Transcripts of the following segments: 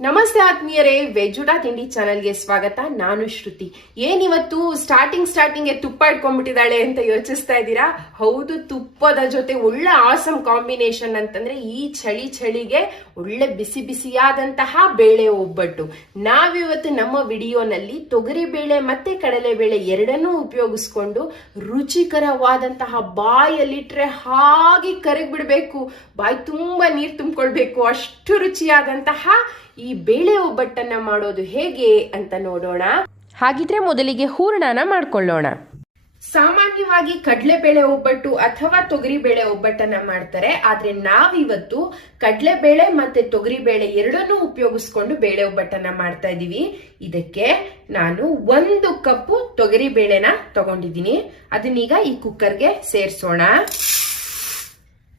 ನಮಸ್ತೆ ಆತ್ಮೀಯರೇ, ವೆಜುಡಾ ತಿಂಡಿ ಚಾನಲ್ಗೆ ಸ್ವಾಗತ. ನಾನು ಶ್ರುತಿ. ಏನಿವತ್ತು ಸ್ಟಾರ್ಟಿಂಗ್ ಸ್ಟಾರ್ಟಿಂಗ್ ತುಪ್ಪ ಇಟ್ಕೊಂಡ್ಬಿಟ್ಟಿದ್ದಾಳೆ ಅಂತ ಯೋಚಿಸ್ತಾ ಇದ್ದೀರಾ? ಹೌದು, ತುಪ್ಪದ ಜೊತೆ ಒಳ್ಳೆ ಆಸಮ್ ಕಾಂಬಿನೇಷನ್ ಅಂತಂದ್ರೆ ಈ ಚಳಿ ಚಳಿಗೆ ಒಳ್ಳೆ ಬಿಸಿ ಬಿಸಿಯಾದಂತಹ ಬೇಳೆ ಒಬ್ಬಟ್ಟು. ನಾವಿವತ್ತು ನಮ್ಮ ವಿಡಿಯೋನಲ್ಲಿ ತೊಗರಿ ಬೇಳೆ ಮತ್ತೆ ಕಡಲೆ ಬೇಳೆ ಎರಡನ್ನೂ ಉಪಯೋಗಿಸ್ಕೊಂಡು ರುಚಿಕರವಾದಂತಹ ಬಾಯಲ್ಲಿಟ್ರೆ ಹಾಗೆ ಕರಗಿಬಿಡ್ಬೇಕು. ಬಾಯಿ ತುಂಬಾ ನೀರು ತುಂಬಿಕೊಳ್ಬೇಕು. ಅಷ್ಟು ರುಚಿಯಾದಂತಹ ಈ ಬೇಳೆ ಒಬ್ಬಟ್ಟನ್ನ ಮಾಡೋದು ಹೇಗೆ ಅಂತ ನೋಡೋಣ. ಹಾಗಿದ್ರೆ ಮೊದಲಿಗೆ ಹೂರ್ಣನ ಮಾಡ್ಕೊಳ್ಳೋಣ. ಸಾಮಾನ್ಯವಾಗಿ ಕಡಲೆಬೇಳೆ ಒಬ್ಬಟ್ಟು ಅಥವಾ ತೊಗರಿಬೇಳೆ ಒಬ್ಬಟ್ಟನ್ನ ಮಾಡ್ತಾರೆ. ಆದ್ರೆ ನಾವಿವತ್ತು ಕಡಲೆಬೇಳೆ ಮತ್ತೆ ತೊಗರಿಬೇಳೆ ಎರಡನ್ನೂ ಉಪಯೋಗಿಸ್ಕೊಂಡು ಬೇಳೆ ಒಬ್ಬಟ್ಟನ್ನ ಮಾಡ್ತಾ ಇದೀವಿ ಇದಕ್ಕೆ ನಾನು ಒಂದು ಕಪ್ಪು ತೊಗರಿಬೇಳೆನ ತಗೊಂಡಿದ್ದೀನಿ. ಅದನ್ನೀಗ ಈ ಕುಕ್ಕರ್ಗೆ ಸೇರಿಸೋಣ.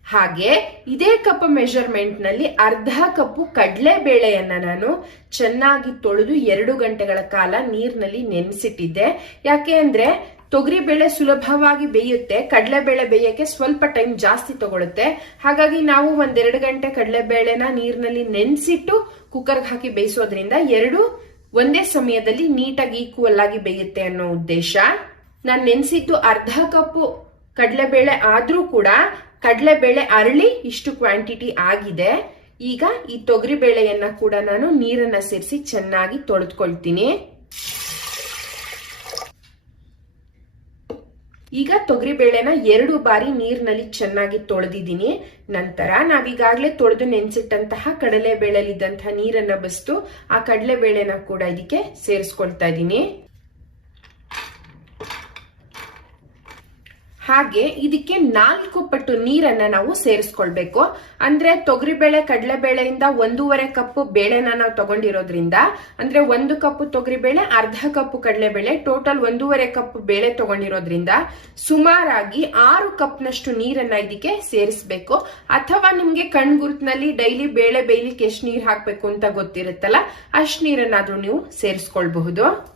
ಹಾಗೆ ಇದೇ ಕಪ್ ಮೆಷರ್ಮೆಂಟ್ನಲ್ಲಿ ಅರ್ಧ ಕಪ್ಪು ಕಡಲೆ ಬೇಳೆಯನ್ನ ನಾನು ಚೆನ್ನಾಗಿ ತೊಳೆದು ಎರಡು ಗಂಟೆಗಳ ಕಾಲ ನೀರಿನಲ್ಲಿ ನೆನೆಸಿಟ್ಟಿದ್ದೆ. ಯಾಕೆ ಅಂದ್ರೆ ತೊಗರಿ ಬೇಳೆ ಸುಲಭವಾಗಿ ಬೇಯುತ್ತೆ ಕಡಲೆಬೇಳೆ ಬೇಯಕ್ಕೆ ಸ್ವಲ್ಪ ಟೈಮ್ ಜಾಸ್ತಿ ತಗೊಳುತ್ತೆ. ಹಾಗಾಗಿ ನಾವು ಒಂದೆರಡು ಗಂಟೆ ಕಡಲೆಬೇಳೆನ ನೀರಿನಲ್ಲಿ ನೆನೆಸಿಟ್ಟು ಕುಕ್ಕರ್ಗೆ ಹಾಕಿ ಬೇಯಿಸೋದ್ರಿಂದ ಎರಡು ಒಂದೇ ಸಮಯದಲ್ಲಿ ನೀಟಾಗಿ ಈಕ್ವಲ್ ಆಗಿ ಬೇಯುತ್ತೆ ಅನ್ನೋ ಉದ್ದೇಶ. ನಾನು ನೆನೆಸಿದ್ದು ಅರ್ಧ ಕಪ್ಪು ಕಡಲೆಬೇಳೆ ಆದ್ರೂ ಕೂಡ ಕಡಲೆಬೇಳೆ ಅರಳಿ ಇಷ್ಟು ಕ್ವಾಂಟಿಟಿ ಆಗಿದೆ. ಈಗ ಈ ತೊಗರಿ ಬೇಳೆಯನ್ನ ಕೂಡ ನಾನು ನೀರನ್ನ ಸೇರಿಸಿ ಚೆನ್ನಾಗಿ ತೊಳೆದ್ಕೊಳ್ತೀನಿ. ಈಗ ತೊಗರಿ ಬೇಳೆನ ಎರಡು ಬಾರಿ ನೀರಿನಲ್ಲಿ ಚೆನ್ನಾಗಿ ತೊಳೆದಿದ್ದೀನಿ. ನಂತರ ನಾವೀಗಾಗಲೇ ತೊಳೆದು ನೆನೆಸಿಟ್ಟಂತಹ ಕಡಲೆ ಬೇಳೆಲಿದ್ದಂತಹ ನೀರನ್ನ ಬಸ್ತು ಆ ಕಡಲೆ ಬೇಳೆನ ಕೂಡ ಇದಕ್ಕೆ ಸೇರಿಸ್ಕೊಳ್ತಾ ಇದ್ದೀನಿ. ಹಾಗೆ ಇದಕ್ಕೆ ನಾಲ್ಕು ಪಟ್ಟು ನೀರನ್ನ ನಾವು ಸೇರಿಸ್ಕೊಳ್ಬೇಕು. ಅಂದ್ರೆ ತೊಗರಿಬೇಳೆ, ಕಡಲೆಬೇಳೆಯಿಂದ ಒಂದೂವರೆ ಕಪ್ ಬೇಳೆನ ನಾವು ತಗೊಂಡಿರೋದ್ರಿಂದ, ಅಂದ್ರೆ ಒಂದು ಕಪ್ ತೊಗರಿಬೇಳೆ, ಅರ್ಧ ಕಪ್ ಕಡಲೆಬೇಳೆ, ಟೋಟಲ್ ಒಂದೂವರೆ ಕಪ್ ಬೇಳೆ ತಗೊಂಡಿರೋದ್ರಿಂದ ಸುಮಾರಾಗಿ ಆರು ಕಪ್ನಷ್ಟು ನೀರನ್ನ ಇದಕ್ಕೆ ಸೇರಿಸ್ಬೇಕು. ಅಥವಾ ನಿಮ್ಗೆ ಕಣ್ಗುರುತ್ನಲ್ಲಿ ಡೈಲಿ ಬೇಳೆ ಬೇಯಲಿಕ್ಕೆ ಎಷ್ಟು ನೀರು ಹಾಕ್ಬೇಕು ಅಂತ ಗೊತ್ತಿರುತ್ತಲ್ಲ, ಅಷ್ಟು ನೀರನ್ನಾದ್ರೂ ನೀವು ಸೇರಿಸ್ಕೊಳ್ಬಹುದು.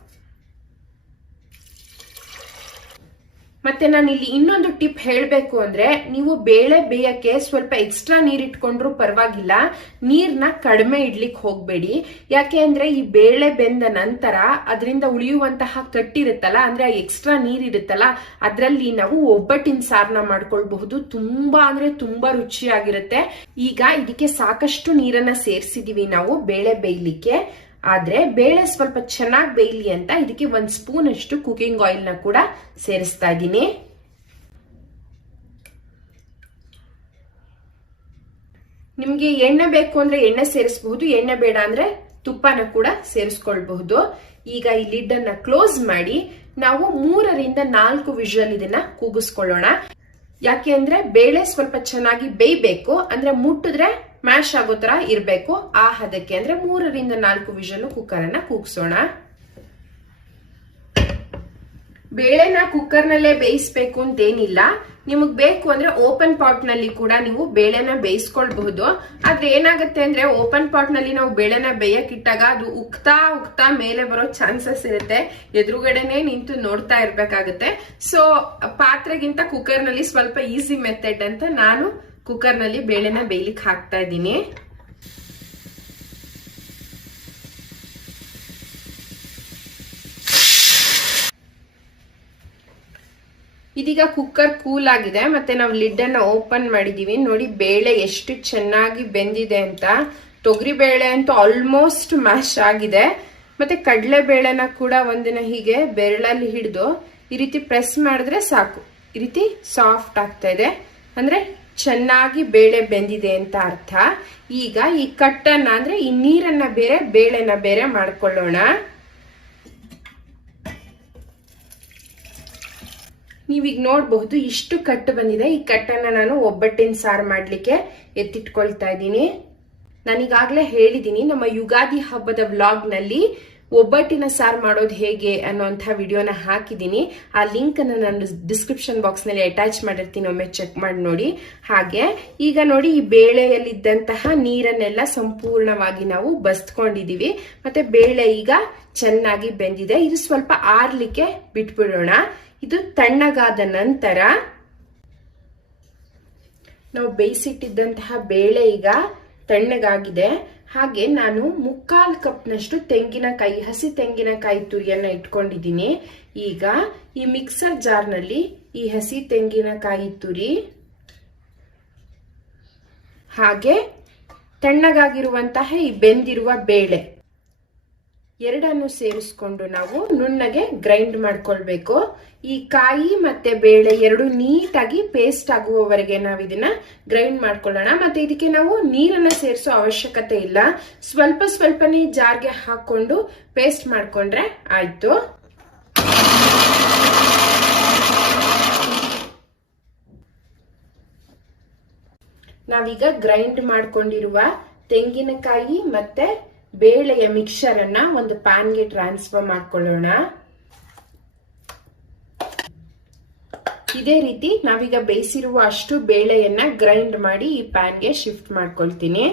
ಮತ್ತೆ ನಾನು ಇಲ್ಲಿ ಇನ್ನೊಂದು ಟಿಪ್ ಹೇಳಬೇಕು ಅಂದ್ರೆ, ನೀವು ಬೇಳೆ ಬೇಯಕ್ಕೆ ಸ್ವಲ್ಪ ಎಕ್ಸ್ಟ್ರಾ ನೀರ್ ಇಟ್ಕೊಂಡ್ರು ಪರವಾಗಿಲ್ಲ. ನೀರ್ನ ಕಡಿಮೆ ಇಡ್ಲಿಕ್ಕೆ ಹೋಗ್ಬೇಡಿ. ಯಾಕೆ ಅಂದ್ರೆ ಈ ಬೇಳೆ ಬೆಂದ ನಂತರ ಅದರಿಂದ ಉಳಿಯುವಂತಹ ಕಟ್ಟಿರುತ್ತಲ್ಲ ಅಂದ್ರೆ ಎಕ್ಸ್ಟ್ರಾ ನೀರ್ ಇರುತ್ತಲ್ಲ, ಅದರಲ್ಲಿ ನಾವು ಒಬ್ಬಟ್ಟಿನ ಸಾರ್ನ ಮಾಡ್ಕೊಳ್ಬಹುದು. ತುಂಬಾ ಅಂದ್ರೆ ತುಂಬಾ ರುಚಿಯಾಗಿರುತ್ತೆ. ಈಗ ಇದಕ್ಕೆ ಸಾಕಷ್ಟು ನೀರನ್ನ ಸೇರಿಸಿದೀವಿ ನಾವು ಬೇಳೆ ಬೇಯ್ಲಿಕ್ಕೆ. ಆದ್ರೆ ಬೇಳೆ ಸ್ವಲ್ಪ ಚೆನ್ನಾಗಿ ಬೇಯಲಿ ಅಂತ ಇದಕ್ಕೆ ಒಂದ್ ಸ್ಪೂನ್ ಅಷ್ಟು ಕುಕಿಂಗ್ ಆಯಿಲ್ನ ಕೂಡ ಸೇರಿಸ್ತಾ ಇದ್ದೀನಿ. ನಿಮ್ಗೆ ಎಣ್ಣೆ ಬೇಕು ಅಂದ್ರೆ ಎಣ್ಣೆ ಸೇರಿಸಬಹುದು, ಎಣ್ಣೆ ಬೇಡ ಅಂದ್ರೆ ತುಪ್ಪನ ಕೂಡ ಸೇರಿಸ್ಕೊಳ್ಬಹುದು. ಈಗ ಈ ಲಿಡ್ ಅನ್ನ ಕ್ಲೋಸ್ ಮಾಡಿ ನಾವು ಮೂರರಿಂದ ನಾಲ್ಕು ವಿಷಲ್ ಇದನ್ನ ಕೂಗಿಸ್ಕೊಳ್ಳೋಣ. ಯಾಕೆ ಅಂದ್ರೆ ಬೇಳೆ ಸ್ವಲ್ಪ ಚೆನ್ನಾಗಿ ಬೇಯ್ಬೇಕು, ಅಂದ್ರೆ ಮುಟ್ಟಿದ್ರೆ ಮ್ಯಾಶ್ ಆಗೋ ತರ ಇರಬೇಕು. ಆ ಹದಕ್ಕೆ ಅಂದ್ರೆ ಮೂರರಿಂದ ನಾಲ್ಕು ವಿಷಲು ಕುಕ್ಕರ್ ಅನ್ನ ಕೂಗ್ಸೋಣ. ಬೇಳೆನ ಕುಕ್ಕರ್ನಲ್ಲೇ ಬೇಯಿಸ್ಬೇಕು ಅಂತೇನಿಲ್ಲ. ನಿಮಗ್ ಬೇಕು ಅಂದ್ರೆ ಓಪನ್ ಪಾಟ್ನಲ್ಲಿ ಕೂಡ ನೀವು ಬೇಳೆನ ಬೇಯಿಸ್ಕೊಳ್ಬಹುದು. ಆದ್ರೆ ಏನಾಗುತ್ತೆ ಅಂದ್ರೆ ಓಪನ್ ಪಾಟ್ನಲ್ಲಿ ನಾವು ಬೇಳೆನ ಬೇಯಕ್ಕಿಟ್ಟಾಗ ಅದು ಉಕ್ತಾ ಉಕ್ತಾ ಮೇಲೆ ಬರೋ ಚಾನ್ಸಸ್ ಇರುತ್ತೆ. ಎದುರುಗಡೆನೆ ನಿಂತು ನೋಡ್ತಾ ಇರ್ಬೇಕಾಗತ್ತೆ. ಸೊ ಪಾತ್ರೆಗಿಂತ ಕುಕ್ಕರ್ನಲ್ಲಿ ಸ್ವಲ್ಪ ಈಸಿ ಮೆಥಡ್ ಅಂತ ನಾನು ಕುಕ್ಕರ್ನಲ್ಲಿ ಬೇಳೆನ ಬೇಯ್ಲಿಕ್ಕೆ ಹಾಕ್ತಾ ಇದ್ದೀನಿ. ಇದೀಗ ಕುಕ್ಕರ್ ಕೂಲ್ ಆಗಿದೆ, ಮತ್ತೆ ನಾವು ಲಿಡ್ ಅನ್ನ ಓಪನ್ ಮಾಡಿದೀವಿ. ನೋಡಿ, ಬೇಳೆ ಎಷ್ಟು ಚೆನ್ನಾಗಿ ಬೆಂದಿದೆ ಅಂತ. ತೊಗರಿ ಬೇಳೆ ಅಂತೂ ಆಲ್ಮೋಸ್ಟ್ ಮ್ಯಾಶ್ ಆಗಿದೆ. ಮತ್ತೆ ಕಡಲೆ ಬೇಳೆನ ಕೂಡ ಒಂದಿನ ಹೀಗೆ ಬೆರಳಲ್ಲಿ ಹಿಡಿದು ಈ ರೀತಿ ಪ್ರೆಸ್ ಮಾಡಿದ್ರೆ ಸಾಕು. ಈ ರೀತಿ ಸಾಫ್ಟ್ ಆಗ್ತಾ ಇದೆ. ಅಂದ್ರೆ ಚೆನ್ನಾಗಿ ಬೇಳೆ ಬೆಂದಿದೆ ಅಂತ ಅರ್ಥ. ಈಗ ಈ ಕಟ್ಟನ್ನ ಅಂದ್ರೆ ಈ ನೀರನ್ನ ಬೇರೆ, ಬೇಳೆನ ಬೇರೆ ಮಾಡ್ಕೊಳ್ಳೋಣ. ನೀವೀಗ ನೋಡಬಹುದು ಇಷ್ಟು ಕಟ್ಟು ಬಂದಿದೆ. ಈ ಕಟ್ಟನ್ನ ನಾನು ಒಬ್ಬಟ್ಟಿನ ಸಾರು ಮಾಡ್ಲಿಕ್ಕೆ ಎತ್ತಿಟ್ಕೊಳ್ತಾ ಇದ್ದೀನಿ. ನಾನೀಗಾಗಲೇ ಹೇಳಿದ್ದೀನಿ, ನಮ್ಮ ಯುಗಾದಿ ಹಬ್ಬದ ವ್ಲಾಗ್ನಲ್ಲಿ ಒಬ್ಬಟ್ಟಿನ ಸಾರು ಮಾಡೋದು ಹೇಗೆ ಅನ್ನೋಂಥ ವಿಡಿಯೋನ ಹಾಕಿದ್ದೀನಿ ಆ ಲಿಂಕ್ ಅನ್ನು ನಾನು ಡಿಸ್ಕ್ರಿಪ್ಷನ್ ಬಾಕ್ಸ್ನಲ್ಲಿ ಅಟ್ಯಾಚ್ ಮಾಡಿರ್ತೀನಿ, ಒಮ್ಮೆ ಚೆಕ್ ಮಾಡಿ ನೋಡಿ. ಹಾಗೆ, ಈಗ ನೋಡಿ ಈ ಬೇಳೆಯಲ್ಲಿದ್ದಂತಹ ನೀರನ್ನೆಲ್ಲ ಸಂಪೂರ್ಣವಾಗಿ ನಾವು ಬಸ್ಕೊಂಡಿದೀವಿ ಮತ್ತೆ ಬೇಳೆ ಈಗ ಚೆನ್ನಾಗಿ ಬೆಂದಿದೆ. ಇದು ಸ್ವಲ್ಪ ಆರ್ಲಿಕ್ಕೆ ಬಿಟ್ಬಿಡೋಣ. ಇದು ತಣ್ಣಗಾದ ನಂತರ ನಾವು ಬೇಯಿಸಿಟ್ಟಿದ್ದಂತಹ ಬೇಳೆ ಈಗ ತಣ್ಣಗಾಗಿದೆ. ಹಾಗೆ ನಾನು ಮುಕ್ಕಾಲು ಕಪ್ನಷ್ಟು ತೆಂಗಿನಕಾಯಿ, ಹಸಿ ತೆಂಗಿನಕಾಯಿ ತುರಿಯನ್ನ ಇಟ್ಕೊಂಡಿದ್ದೀನಿ. ಈಗ ಈ ಮಿಕ್ಸರ್ ಜಾರ್ನಲ್ಲಿ ಈ ಹಸಿ ತೆಂಗಿನಕಾಯಿ ತುರಿ, ಹಾಗೆ ತಣ್ಣಗಾಗಿರುವಂತಹ ಈ ಬೆಂದಿರುವ ಬೇಳೆ. ಎರಡನ್ನು ಸೇರಿಸ್ಕೊಂಡು ನಾವು ನುಣ್ಣಗೆ ಗ್ರೈಂಡ್ ಮಾಡ್ಕೊಳ್ಬೇಕು. ಈ ಕಾಯಿ ಮತ್ತೆ ಬೇಳೆ ಎರಡು ನೀಟಾಗಿ ಪೇಸ್ಟ್ ಆಗುವವರೆಗೆ ನಾವು ಇದನ್ನ ಗ್ರೈಂಡ್ ಮಾಡ್ಕೊಳ್ಳೋಣ. ಮತ್ತೆ ಇದಕ್ಕೆ ನಾವು ನೀರನ್ನ ಸೇರಿಸೋ ಅವಶ್ಯಕತೆ ಇಲ್ಲ. ಸ್ವಲ್ಪ ಸ್ವಲ್ಪನೇ ಜಾರ್ಗೆ ಹಾಕೊಂಡು ಪೇಸ್ಟ್ ಮಾಡ್ಕೊಂಡ್ರೆ ಆಯ್ತು. ನಾವೀಗ ಗ್ರೈಂಡ್ ಮಾಡ್ಕೊಂಡಿರುವ ತೆಂಗಿನಕಾಯಿ ಮತ್ತೆ ಬೇಳೆಯ ಮಿಕ್ಸರ್ ಅನ್ನ ಒಂದು ಪ್ಯಾನ್ಗೆ ಟ್ರಾನ್ಸ್ಫರ್ ಮಾಡ್ಕೊಳ್ಳೋಣ. ಇದೇ ರೀತಿ ನಾವೀಗ ಬೇಯಿಸಿರುವ ಅಷ್ಟು ಬೇಳೆಯನ್ನ ಗ್ರೈಂಡ್ ಮಾಡಿ ಈ ಪ್ಯಾನ್ಗೆ ಶಿಫ್ಟ್ ಮಾಡ್ಕೊಳ್ತೀನಿ.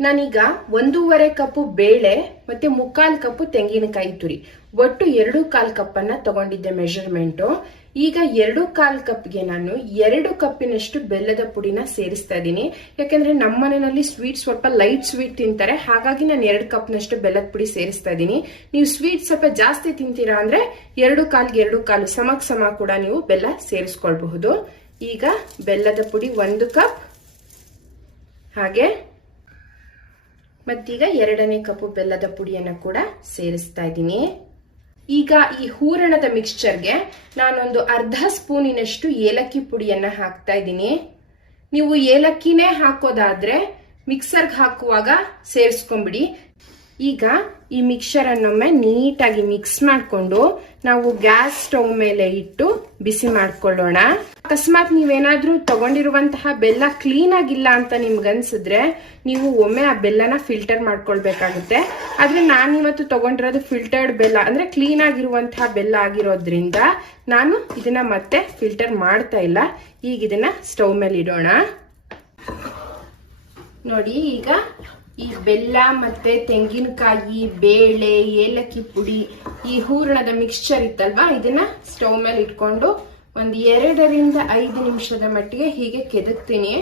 ನಾನೀಗ ಒಂದೂವರೆ ಕಪ್ಪು ಬೇಳೆ ಮತ್ತೆ ಮುಕ್ಕಾಲು ಕಪ್ಪು ತೆಂಗಿನಕಾಯಿ ತುರಿ. ಒಟ್ಟು ಎರಡು ಕಾಲು ಕಪ್ಪನ್ನ ತಗೊಂಡಿದ್ದೆ ಮೆಷರ್ಮೆಂಟು ಈಗ ಎರಡು ಕಾಲು ಕಪ್ಗೆ ನಾನು ಎರಡು ಕಪ್ಪಿನಷ್ಟು ಬೆಲ್ಲದ ಪುಡಿನ ಸೇರಿಸ್ತಾ ಇದ್ದೀನಿ. ಯಾಕೆಂದ್ರೆ ನಮ್ಮ ಮನೆಯಲ್ಲಿ ಸ್ವೀಟ್ ಸ್ವಲ್ಪ ಲೈಟ್ ಸ್ವೀಟ್ ತಿಂತಾರೆ. ಹಾಗಾಗಿ ನಾನು ಎರಡು ಕಪ್ನಷ್ಟು ಬೆಲ್ಲದ ಪುಡಿ ಸೇರಿಸ್ತಾ ಇದ್ದೀನಿ. ನೀವು ಸ್ವೀಟ್ ಸ್ವಲ್ಪ ಜಾಸ್ತಿ ತಿಂತೀರಾ ಅಂದ್ರೆ ಎರಡು ಕಾಲ್ಗೆ ಎರಡು ಕಾಲು ಸಮಕ್ ಸಮ ಕೂಡ ನೀವು ಬೆಲ್ಲ ಸೇರಿಸ್ಕೊಳ್ಬಹುದು. ಈಗ ಬೆಲ್ಲದ ಪುಡಿ ಒಂದು ಕಪ್. ಹಾಗೆ. ಮತ್ತೀಗ ಎರಡನೇ ಕಪ್ಪು ಬೆಲ್ಲದ ಪುಡಿಯನ್ನು ಕೂಡ ಸೇರಿಸ್ತಾ ಇದ್ದೀನಿ. ಈಗ ಈ ಹೂರಣದ ಮಿಕ್ಸ್ಚರ್ಗೆ ನಾನೊಂದು ಅರ್ಧ ಸ್ಪೂನಿನಷ್ಟು ಏಲಕ್ಕಿ ಪುಡಿಯನ್ನ ಹಾಕ್ತಾ ಇದ್ದೀನಿ. ನೀವು ಏಲಕ್ಕಿನೇ ಹಾಕೋದಾದ್ರೆ ಮಿಕ್ಸರ್ಗೆ ಹಾಕುವಾಗ ಸೇರಿಸ್ಕೊಂಬಿಡಿ ಈಗ ಈ ಮಿಕ್ಸರ್ ಅನ್ನೊಮ್ಮೆ ನೀಟಾಗಿ ಮಿಕ್ಸ್ ಮಾಡಿಕೊಂಡು ನಾವು ಗ್ಯಾಸ್ ಸ್ಟವ್ ಮೇಲೆ ಇಟ್ಟು ಬಿಸಿ ಮಾಡ್ಕೊಳ್ಳೋಣ. ಅಕಸ್ಮಾತ್ ನೀವೇನಾದ್ರೂ ತಗೊಂಡಿರುವಂತಹ ಬೆಲ್ಲ ಕ್ಲೀನ್ ಆಗಿಲ್ಲ ಅಂತ ನಿಮ್ಗನ್ಸಿದ್ರೆ ನೀವು ಒಮ್ಮೆ ಆ ಬೆಲ್ಲನ ಫಿಲ್ಟರ್ ಮಾಡ್ಕೊಳ್ಬೇಕಾಗುತ್ತೆ. ಆದ್ರೆ ನಾನು ಇವತ್ತು ತಗೊಂಡಿರೋದು ಫಿಲ್ಟರ್ಡ್ ಬೆಲ್ಲ, ಅಂದ್ರೆ ಕ್ಲೀನ್ ಆಗಿರುವಂತಹ ಬೆಲ್ಲ ಆಗಿರೋದ್ರಿಂದ ನಾನು ಇದನ್ನ ಮತ್ತೆ ಫಿಲ್ಟರ್ ಮಾಡ್ತಾ ಇಲ್ಲ. ಈಗ ಇದನ್ನ ಸ್ಟವ್ ಮೇಲೆ ಇಡೋಣ ನೋಡಿ, ಈಗ ಈ ಬೆಲ್ಲ ಮತ್ತೆ ತೆಂಗಿನಕಾಯಿ, ಬೇಳೆ, ಏಲಕ್ಕಿ ಪುಡಿ ಈ ಹೂರಣದ ಮಿಕ್ಸ್ಚರ್ ಇತ್ತಲ್ವಾ? ಇದನ್ನ ಸ್ಟವ್ ಮೇಲೆ ಇಟ್ಕೊಂಡು ಒಂದು ಎರಡರಿಂದ ಐದು ನಿಮಿಷದ ಮಟ್ಟಿಗೆ ಹೀಗೆ ಕೆದಕ್ತೀನಿ.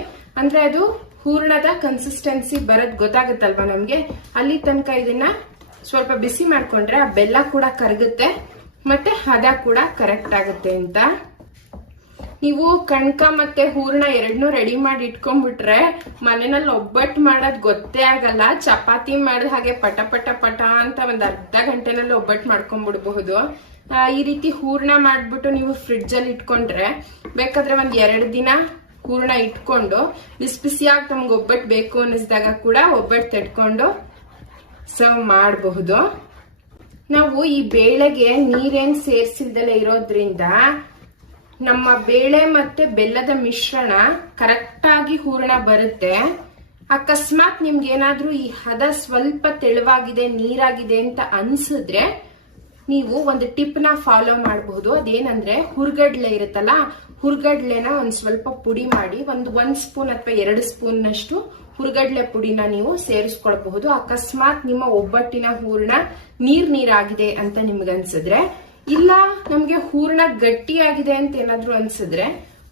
ಅಂದ್ರೆ ಅದು ಹೂರಣದ ಕನ್ಸಿಸ್ಟೆನ್ಸಿ ಬರೋದ್ ಗೊತ್ತಾಗುತ್ತಲ್ವಾ ನಮ್ಗೆ? ಅಲ್ಲಿ ತನಕ ಇದನ್ನ ಸ್ವಲ್ಪ ಬಿಸಿ ಮಾಡ್ಕೊಂಡ್ರೆ ಆ ಬೆಲ್ಲ ಕೂಡ ಕರಗುತ್ತೆ, ಮತ್ತೆ ಹದ ಕೂಡ ಕರೆಕ್ಟ್ ಆಗುತ್ತೆ ಅಂತ. ನೀವು ಕಣ್ಕ ಮತ್ತೆ ಹೂರ್ಣ ಎರಡನ್ನೂ ರೆಡಿ ಮಾಡಿ ಇಟ್ಕೊಂಡ್ಬಿಟ್ರೆ ಮನೆಯಲ್ಲಿ ಒಬ್ಬಟ್ಟು ಮಾಡೋದು ಗೊತ್ತೇ ಆಗಲ್ಲ. ಚಪಾತಿ ಮಾಡಿದ ಹಾಗೆ ಪಟ ಪಟ ಪಟ ಅಂತ ಒಂದು ಅರ್ಧ ಗಂಟೆನಲ್ಲಿ ಒಬ್ಬಟ್ಟು ಮಾಡ್ಕೊಂಡ್ಬಿಡ್ಬಹುದು. ಈ ರೀತಿ ಹೂರ್ಣ ಮಾಡಿಬಿಟ್ಟು ನೀವು ಫ್ರಿಡ್ಜ್ ಅಲ್ಲಿ ಇಟ್ಕೊಂಡ್ರೆ ಬೇಕಾದ್ರೆ ಒಂದ್ ಎರಡು ದಿನ ಹೂರ್ಣ ಇಟ್ಕೊಂಡು ಬಿಸಿ ಬಿಸಿಯಾಗಿ ತಮ್ಗೆ ಒಬ್ಬಟ್ಟು ಬೇಕು ಅನ್ನಿಸಿದಾಗ ಕೂಡ ಒಬ್ಬಟ್ಟು ತಟ್ಕೊಂಡು ಸರ್ವ್ ಮಾಡಬಹುದು. ನಾವು ಈ ಬೇಳೆಗೆ ನೀರೇನ್ ಸೇರ್ಸಿಲ್ದಲೆ ಇರೋದ್ರಿಂದ ನಮ್ಮ ಬೇಳೆ ಮತ್ತೆ ಬೆಲ್ಲದ ಮಿಶ್ರಣ ಕರೆಕ್ಟ್ ಆಗಿ ಹೂರಣ ಬರುತ್ತೆ. ಅಕಸ್ಮಾತ್ ನಿಮ್ಗೆ ಏನಾದ್ರೂ ಈ ಹದ ಸ್ವಲ್ಪ ತೆಳುವಾಗಿದೆ, ನೀರಾಗಿದೆ ಅಂತ ಅನ್ಸಿದ್ರೆ ನೀವು ಒಂದು ಟಿಪ್ನ ಫಾಲೋ ಮಾಡಬಹುದು ಅದೇನಂದ್ರೆ ಹುರ್ಗಡ್ಲೆ ಇರುತ್ತಲ್ಲ, ಹುರ್ಗಡ್ಲೆನ ಒಂದ್ ಸ್ವಲ್ಪ ಪುಡಿ ಮಾಡಿ, ಒಂದು ಒಂದ್ ಸ್ಪೂನ್ ಅಥವಾ ಎರಡು ಸ್ಪೂನ್ ನಷ್ಟು ಹುರ್ಗಡ್ಲೆ ಪುಡಿನ ನೀವು ಸೇರಿಸ್ಕೊಳ್ಬಹುದು. ಅಕಸ್ಮಾತ್ ನಿಮ್ಮ ಒಬ್ಬಟ್ಟಿನ ಹೂರ್ಣ ನೀರ್ ನೀರಾಗಿದೆ ಅಂತ ನಿಮ್ಗನ್ಸಿದ್ರೆ ಇಲ್ಲ, ನಮ್ಗೆ ಹೂರ್ಣ ಗಟ್ಟಿಯಾಗಿದೆ ಅಂತ ಏನಾದ್ರೂ ಅನ್ಸಿದ್ರೆ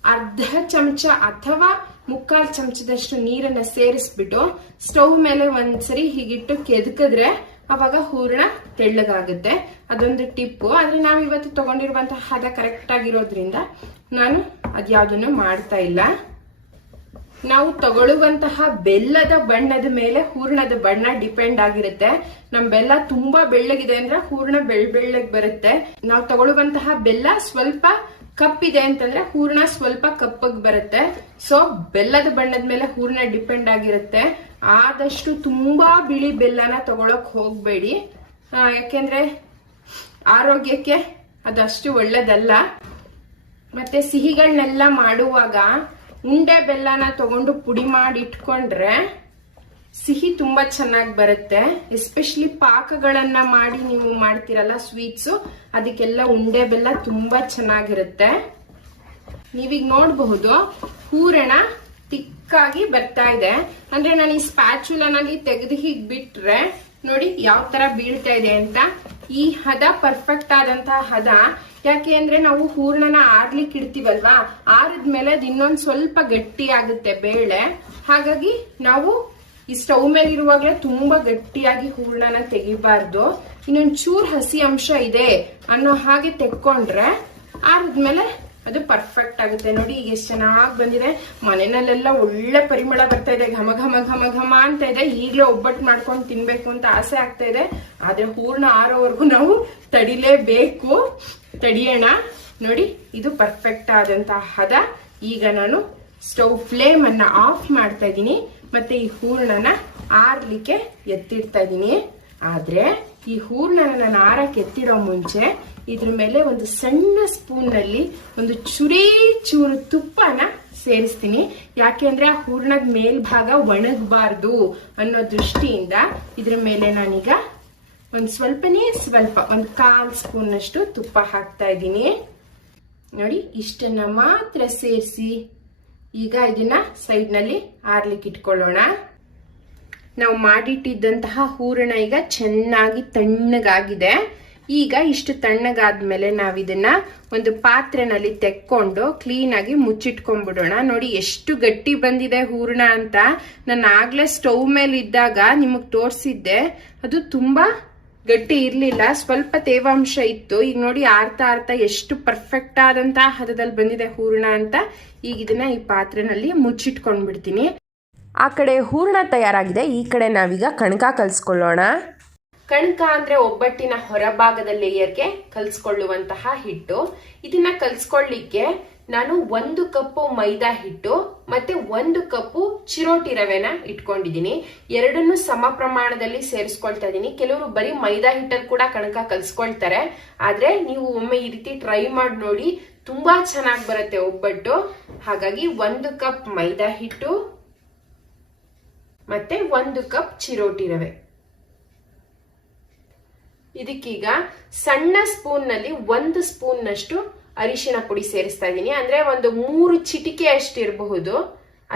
ಅರ್ಧ ಚಮಚ ಅಥವಾ ಮುಕ್ಕಾಲ್ ಚಮಚದಷ್ಟು ನೀರನ್ನ ಸೇರಿಸ್ಬಿಟ್ಟು ಸ್ಟವ್ ಮೇಲೆ ಒಂದ್ಸರಿ ಹೀಗಿಟ್ಟು ಕೆದಕಿದ್ರೆ ಅವಾಗ ಹೂರ್ಣ ತೆಳ್ಳಗಾಗುತ್ತೆ. ಅದೊಂದು ಟಿಪ್ಪು. ಆದ್ರೆ ನಾವಿವತ್ತು ತಗೊಂಡಿರುವಂತಹ ಹದ ಕರೆಕ್ಟ್ ಆಗಿರೋದ್ರಿಂದ ನಾನು ಅದ್ಯಾವುದನ್ನು ಮಾಡ್ತಾ ಇಲ್ಲ. ನಾವು ತಗೊಳ್ಳುವಂತಹ ಬೆಲ್ಲದ ಬಣ್ಣದ ಮೇಲೆ ಹೂರ್ಣದ ಬಣ್ಣ ಡಿಪೆಂಡ್ ಆಗಿರುತ್ತೆ. ನಮ್ ಬೆಲ್ಲ ತುಂಬಾ ಬೆಳ್ಳಗಿದೆ ಅಂದ್ರೆ ಹೂರ್ಣ ಬೆಳ್ ಬೆಳ್ಳಗ್ ಬರುತ್ತೆ. ನಾವು ತಗೊಳ್ಳುವಂತಹ ಬೆಲ್ಲ ಸ್ವಲ್ಪ ಕಪ್ಪಿದೆ ಅಂತಂದ್ರೆ ಹೂರ್ಣ ಸ್ವಲ್ಪ ಕಪ್ಪಗ್ ಬರುತ್ತೆ. ಸೊ ಬೆಲ್ಲದ ಬಣ್ಣದ ಮೇಲೆ ಹೂರ್ಣ ಡಿಪೆಂಡ್ ಆಗಿರುತ್ತೆ. ಆದಷ್ಟು ತುಂಬಾ ಬಿಳಿ ಬೆಲ್ಲನ ತಗೊಳಕ್ ಹೋಗ್ಬೇಡಿ. ಯಾಕೆಂದ್ರೆ ಆರೋಗ್ಯಕ್ಕೆ ಅದಷ್ಟು ಒಳ್ಳೇದಲ್ಲ. ಮತ್ತೆ ಸಿಹಿಗಳನ್ನೆಲ್ಲ ಮಾಡುವಾಗ ಉಂಡೆ ಬೆಲ್ಲನ ತಗೊಂಡು ಪುಡಿ ಮಾಡಿ ಇಟ್ಕೊಂಡ್ರೆ ಸಿಹಿ ತುಂಬಾ ಚೆನ್ನಾಗಿ ಬರುತ್ತೆ. ಎಸ್ಪೆಷಲಿ ಪಾಕಗಳನ್ನ ಮಾಡಿ ನೀವು ಮಾಡ್ತಿರಲ್ಲ ಸ್ವೀಟ್ಸ್ ಅದಕ್ಕೆಲ್ಲ ಉಂಡೆ ಬೆಲ್ಲ ತುಂಬಾ ಚೆನ್ನಾಗಿರುತ್ತೆ. ನೀವೀಗ ನೋಡಬಹುದು, ಹೂರಣ ತಿಕ್ಕಾಗಿ ಬರ್ತಾ ಇದೆ. ಅಂದ್ರೆ ನಾನು ಈ ಸ್ಪ್ಯಾಚುಲನಲ್ಲಿ ತೆಗೆದು ಹೀಗೆ ಬಿಟ್ರೆ ನೋಡಿ ಯಾವ ತರ ಬೀಳ್ತಾ ಇದೆ ಅಂತ. ಈ ಹದ ಪರ್ಫೆಕ್ಟ್ ಆದಂತಹ ಹದ ಯಾಕೆ ಅಂದ್ರೆ ನಾವು ಹೂರ್ಣನ ಆರ್ಲಿಕ್ಕೆ ಇಡ್ತೀವಲ್ವಾ? ಆರಿದ್ಮೇಲೆ ಅದು ಇನ್ನೊಂದ್ ಸ್ವಲ್ಪ ಗಟ್ಟಿ ಆಗುತ್ತೆ ಬೇಳೆ. ಹಾಗಾಗಿ ನಾವು ಈ ಸ್ಟವ್ ಮೇಲೆ ಇರುವಾಗಲೇ ತುಂಬಾ ಗಟ್ಟಿಯಾಗಿ ಹೂರ್ಣನ ತೆಗಿಬಾರ್ದು. ಇನ್ನೊಂದ್ ಚೂರ್ ಹಸಿ ಅಂಶ ಇದೆ ಅನ್ನೋ ಹಾಗೆ ತೆಕ್ಕೊಂಡ್ರೆ ಆರಿದ್ಮೇಲೆ ಅದು ಪರ್ಫೆಕ್ಟ್ ಆಗುತ್ತೆ. ನೋಡಿ, ಈಗ ಎಷ್ಟು ಚೆನ್ನಾಗಿ ಬಂದಿದೆ. ಮನೆಯಲ್ಲೆಲ್ಲ ಒಳ್ಳೆ ಪರಿಮಳ ಬರ್ತಾ ಇದೆ. ಘಮ ಘಮ ಘಮ ಘಮ ಅಂತ ಇದೆ. ಈಗಲೇ ಒಬ್ಬಟ್ಟು ಮಾಡ್ಕೊಂಡು ತಿನ್ಬೇಕು ಅಂತ ಆಸೆ ಆಗ್ತಾ ಇದೆ. ಆದ್ರೆ ಪೂರ್ಣ ಆರೋವರೆಗೂ ನಾವು ತಡಿಲೇಬೇಕು. ತಡಿಯೋಣ. ನೋಡಿ, ಇದು ಪರ್ಫೆಕ್ಟ್ ಆದಂತಹ ಹದ. ಈಗ ನಾನು ಸ್ಟವ್ ಫ್ಲೇಮ್ ಅನ್ನ ಆಫ್ ಮಾಡ್ತಾ ಇದ್ದೀನಿ. ಮತ್ತೆ ಈ ಹೂರ್ಣನ ಆರ್ಲಿಕ್ಕೆ ಎತ್ತಿಡ್ತಾ ಇದ್ದೀನಿ. ಆದ್ರೆ ಈ ಹೂರ್ಣನ ನಾನು ಆರಕ್ಕೆ ಎತ್ತಿಡೋ ಮುಂಚೆ ಇದ್ರ ಮೇಲೆ ಒಂದು ಸಣ್ಣ ಸ್ಪೂನ್ನಲ್ಲಿ ಒಂದು ಚುರಿ ಚೂರು ತುಪ್ಪನ ಸೇರಿಸ್ತೀನಿ. ಯಾಕೆ ಅಂದ್ರೆ ಆ ಹೂರ್ಣದ ಮೇಲ್ಭಾಗ ಒಣಗಬಾರ್ದು ಅನ್ನೋ ದೃಷ್ಟಿಯಿಂದ ಇದ್ರ ಮೇಲೆ ನಾನೀಗ ಒಂದ್ ಸ್ವಲ್ಪನೇ ಸ್ವಲ್ಪ, ಒಂದು ಕಾಲ್ ಸ್ಪೂನ್ನಷ್ಟು ತುಪ್ಪ ಹಾಕ್ತಾ ಇದ್ದೀನಿ. ನೋಡಿ, ಇಷ್ಟನ್ನ ಮಾತ್ರ ಸೇರಿಸಿ. ಈಗ ಇದನ್ನ ಸೈಡ್ನಲ್ಲಿ ಆರ್ಲಿಕ್ಕೆ ಇಟ್ಕೊಳ್ಳೋಣ. ನಾವು ಮಾಡಿಟ್ಟಿದ್ದಂತಹ ಹೂರಣ ಈಗ ಚೆನ್ನಾಗಿ ತಣ್ಣಗಾಗಿದೆ. ಈಗ ಇಷ್ಟು ತಣ್ಣಗಾದ್ಮೇಲೆ ನಾವಿದನ್ನ ಒಂದು ಪಾತ್ರೆನಲ್ಲಿ ತೆಕ್ಕೊಂಡು ಕ್ಲೀನ್ ಆಗಿ ಮುಚ್ಚಿಟ್ಕೊಂಡ್ಬಿಡೋಣ. ನೋಡಿ ಎಷ್ಟು ಗಟ್ಟಿ ಬಂದಿದೆ ಹೂರಣ ಅಂತ. ನಾನು ಆಗ್ಲೇ ಸ್ಟವ್ ಮೇಲೆ ಇದ್ದಾಗ ನಿಮಗ್ ತೋರಿಸಿದ್ದೆ. ಅದು ತುಂಬಾ ಗಟ್ಟಿ ಇರ್ಲಿಲ್ಲ. ಸ್ವಲ್ಪ ತೇವಾಂಶ ಇತ್ತು. ಈಗ ನೋಡಿ ಆರ್ತಾ ಆರ್ತಾ ಎಷ್ಟು ಪರ್ಫೆಕ್ಟ್ ಆದಂತಹ ಹದದಲ್ಲಿ ಬಂದಿದೆ ಹೂರಣ ಅಂತ. ಈಗ ಇದನ್ನ ಈ ಪಾತ್ರೆನಲ್ಲಿ ಮುಚ್ಚಿಟ್ಕೊಂಡ್ಬಿಡ್ತೀನಿ. ಆ ಕಡೆ ಹೂರಣ ತಯಾರಾಗಿದೆ, ಈ ಕಡೆ ನಾವೀಗ ಕಣಕ ಕಲಿಸ್ಕೊಳ್ಳೋಣ. ಕಣಕ ಅಂದ್ರೆ ಒಬ್ಬಟ್ಟಿನ ಹೊರಭಾಗದ ಲೇಯರ್ಗೆ ಕಲ್ಸ್ಕೊಳ್ಳುವಂತಹ ಹಿಟ್ಟು. ಇದನ್ನ ಕಲ್ಸ್ಕೊಳ್ಳಿಕ್ಕೆ ನಾನು ಒಂದು ಕಪ್ಪು ಮೈದಾ ಹಿಟ್ಟು ಮತ್ತೆ ಒಂದು ಕಪ್ಪು ಚಿರೋಟಿ ರವೆನ ಇಟ್ಕೊಂಡಿದ್ದೀನಿ. ಎರಡನ್ನು ಸಮ ಪ್ರಮಾಣದಲ್ಲಿ ಸೇರಿಸ್ಕೊಳ್ತಾ ಇದ್ದೀನಿ ಕೆಲವರು ಬರೀ ಮೈದಾ ಹಿಟ್ಟಲ್ಲಿ ಕೂಡ ಕಣಕ ಕಲ್ಸ್ಕೊಳ್ತಾರೆ. ಆದ್ರೆ ನೀವು ಒಮ್ಮೆ ಈ ರೀತಿ ಟ್ರೈ ಮಾಡಿ ನೋಡಿ, ತುಂಬಾ ಚೆನ್ನಾಗಿ ಬರುತ್ತೆ ಒಬ್ಬಟ್ಟು. ಹಾಗಾಗಿ ಒಂದು ಕಪ್ ಮೈದಾ ಹಿಟ್ಟು ಮತ್ತೆ ಒಂದು ಕಪ್ ಚಿರೋಟಿ ರವೆ. ಇದಕ್ಕೀಗ ಸಣ್ಣ ಸ್ಪೂನ್ನಲ್ಲಿ ಒಂದು ಸ್ಪೂನ್ ನಷ್ಟು ಅರಿಶಿಣ ಪುಡಿ ಸೇರಿಸ್ತಾ ಇದ್ದೀನಿ. ಅಂದ್ರೆ ಒಂದು ಮೂರು ಚಿಟಿಕೆ ಅಷ್ಟು ಇರಬಹುದು.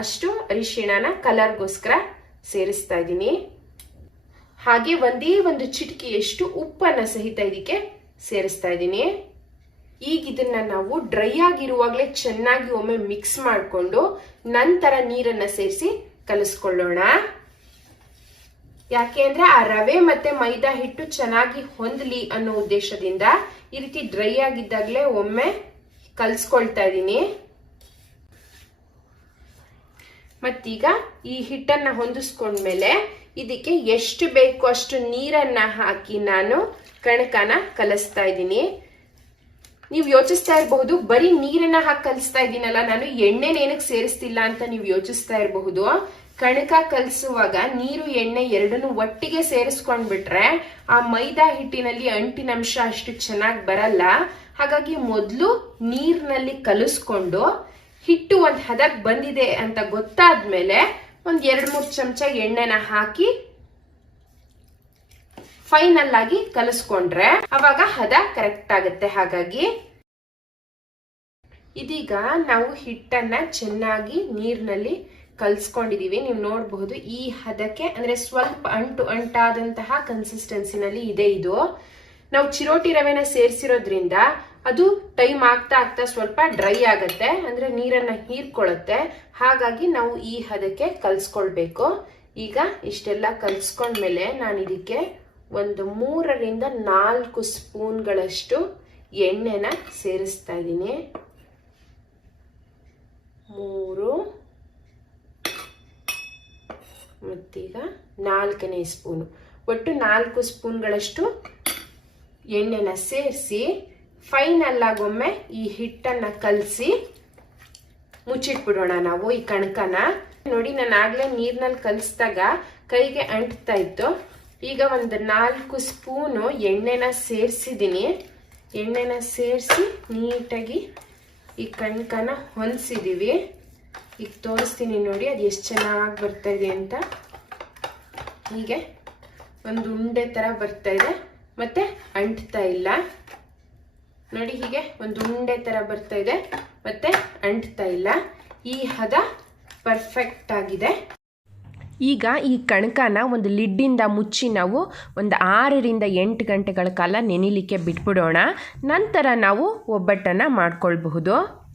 ಅಷ್ಟು ಅರಿಶಿಣನ ಕಲರ್ಗೋಸ್ಕರ ಸೇರಿಸ್ತಾ ಇದ್ದೀನಿ. ಹಾಗೆ ಒಂದೇ ಒಂದು ಚಿಟಿಕೆಯಷ್ಟು ಉಪ್ಪನ್ನ ಸಹಿತ ಇದಕ್ಕೆ ಸೇರಿಸ್ತಾ ಇದ್ದೀನಿ. ಈಗ ಇದನ್ನ ನಾವು ಡ್ರೈ ಆಗಿರುವಾಗಲೇ ಚೆನ್ನಾಗಿ ಒಮ್ಮೆ ಮಿಕ್ಸ್ ಮಾಡಿಕೊಂಡು ನಂತರ ನೀರನ್ನ ಸೇರಿಸಿ ಕಲಿಸ್ಕೊಳ್ಳೋಣ. ಯಾಕೆ ಅಂದ್ರೆ ಆ ರವೆ ಮತ್ತೆ ಮೈದಾ ಹಿಟ್ಟು ಚೆನ್ನಾಗಿ ಹೊಂದ್ಲಿ ಅನ್ನೋ ಉದ್ದೇಶದಿಂದ ಈ ರೀತಿ ಡ್ರೈ ಆಗಿದ್ದಾಗಲೇ ಒಮ್ಮೆ ಕಲ್ಸ್ಕೊಳ್ತಾ ಇದ್ದೀನಿ. ಮತ್ತೀಗ ಈ ಹಿಟ್ಟನ್ನ ಹೊಂದಿಸ್ಕೊಂಡ್ಮೇಲೆ ಇದಕ್ಕೆ ಎಷ್ಟು ಬೇಕು ಅಷ್ಟು ನೀರನ್ನ ಹಾಕಿ ನಾನು ಕಣಕನ ಕಲಿಸ್ತಾ ಇದ್ದೀನಿ. ನೀವು ಯೋಚಿಸ್ತಾ ಇರಬಹುದು, ಬರೀ ನೀರನ್ನ ಹಾಕಿ ಕಲಿಸ್ತಾ ಇದ್ದೀನಲ್ಲ ನಾನು ಎಣ್ಣೆನ ಏನಕ್ಕೆ ಸೇರಿಸ್ತಿಲ್ಲ ಅಂತ ನೀವು ಯೋಚಿಸ್ತಾ ಇರಬಹುದು. ಕಣಕ ಕಲಿಸುವಾಗ ನೀರು, ಎಣ್ಣೆ ಎರಡನ್ನು ಒಟ್ಟಿಗೆ ಸೇರಿಸ್ಕೊಂಡ್ಬಿಟ್ರೆ ಆ ಮೈದಾ ಹಿಟ್ಟಿನಲ್ಲಿ ಅಂಟಿನಂಶ ಅಷ್ಟು ಚೆನ್ನಾಗಿ ಬರಲ್ಲ. ಹಾಗಾಗಿ ಮೊದಲು ನೀರಿನಲ್ಲಿ ಕಲಿಸ್ಕೊಂಡು ಹಿಟ್ಟು ಒಂದು ಹದಕ್ಕೆ ಬಂದಿದೆ ಅಂತ ಗೊತ್ತಾದ್ಮೇಲೆ ಒಂದು ಎರಡು ಮೂರು ಚಮಚ ಎಣ್ಣೆನ ಹಾಕಿ ಫೈನಲ್ ಆಗಿ ಕಲಿಸ್ಕೊಂಡ್ರೆ ಅವಾಗ ಹದ ಕರೆಕ್ಟ್ ಆಗುತ್ತೆ. ಹಾಗಾಗಿ ಇದೀಗ ನಾವು ಹಿಟ್ಟನ್ನ ಚೆನ್ನಾಗಿ ನೀರಿನಲ್ಲಿ ಕಲ್ಸ್ಕೊಂಡಿದೀವಿ. ನೀವು ನೋಡಬಹುದು ಈ ಹದಕ್ಕೆ ಅಂದ್ರೆ ಸ್ವಲ್ಪ ಅಂಟು ಅಂಟಾದಂತಹ ಕನ್ಸಿಸ್ಟೆನ್ಸಿನಲ್ಲಿ ಇದೆ ಇದು. ನಾವು ಚಿರೋಟಿ ರವೆನ ಸೇರಿಸಿರೋದ್ರಿಂದ ಅದು ಟೈಮ್ ಆಗ್ತಾ ಆಗ್ತಾ ಸ್ವಲ್ಪ ಡ್ರೈ ಆಗತ್ತೆ, ಅಂದ್ರೆ ನೀರನ್ನ ಹೀರ್ಕೊಳ್ಳುತ್ತೆ. ಹಾಗಾಗಿ ನಾವು ಈ ಹದಕ್ಕೆ ಕಲ್ಸ್ಕೊಳ್ಬೇಕು. ಈಗ ಇಷ್ಟೆಲ್ಲ ಕಲ್ಸ್ಕೊಂಡ್ಮೇಲೆ ನಾನು ಇದಕ್ಕೆ ಒಂದು ಮೂರರಿಂದ ನಾಲ್ಕು ಸ್ಪೂನ್ಗಳಷ್ಟು ಎಣ್ಣೆನ ಸೇರಿಸ್ತಾ ಇದ್ದೀನಿ. ಮೂರು, ಮತ್ತೀಗ ನಾಲ್ಕನೇ ಸ್ಪೂನು. ಒಟ್ಟು ನಾಲ್ಕು ಸ್ಪೂನ್ಗಳಷ್ಟು ಎಣ್ಣೆನ ಸೇರಿಸಿ ಫೈನಲ್ ಆಗೊಮ್ಮೆ ಈ ಹಿಟ್ಟನ್ನ ಕಲಸಿ ಮುಚ್ಚಿಟ್ಬಿಡೋಣ ನಾವು ಈ ಕಣಕನ. ನೋಡಿ ನಾನು ಆಗ್ಲೇ ನೀರ್ನಲ್ಲಿ ಕಲಿಸಿದಾಗ ಕೈಗೆ ಅಂಟ್ತಾ ಇತ್ತು. ಈಗ ಒಂದು ನಾಲ್ಕು ಸ್ಪೂನು ಎಣ್ಣೆನ ಸೇರಿಸಿದ್ದೀನಿ. ಎಣ್ಣೆನ ಸೇರಿಸಿ ನೀಟಾಗಿ ಈ ಕಣ್ಕನ ಹೊಂದಿಸಿದ್ದೀವಿ ಈಗ ತೋರಿಸ್ತೀನಿ ನೋಡಿ, ಅದು ಎಷ್ಟು ಚೆನ್ನಾಗಿ ಬರ್ತಾ ಇದೆ ಅಂತ. ಹೀಗೆ ಒಂದು ಉಂಡೆ ಥರ ಬರ್ತಾ ಇದೆ, ಮತ್ತು ಅಂಟ್ತಾ ಇಲ್ಲ. ನೋಡಿ ಹೀಗೆ ಒಂದು ಉಂಡೆ ಥರ ಬರ್ತಾ ಇದೆ, ಮತ್ತು ಅಂಟ್ತಾ ಇಲ್ಲ. ಈ ಹದ ಪರ್ಫೆಕ್ಟ್ ಆಗಿದೆ. ಈಗ ಈ ಕಣಕನ ಒಂದು ಲಿಡ್ಡಿಂದ ಮುಚ್ಚಿ ನಾವು ಒಂದು ಆರರಿಂದ ಎಂಟು ಗಂಟೆಗಳ ಕಾಲ ನೆನಿಲಿಕ್ಕೆ ಬಿಟ್ಬಿಡೋಣ. ನಂತರ ನಾವು ಒಬ್ಬಟ್ಟನ್ನು ಮಾಡ್ಕೊಳ್ಬಹುದು.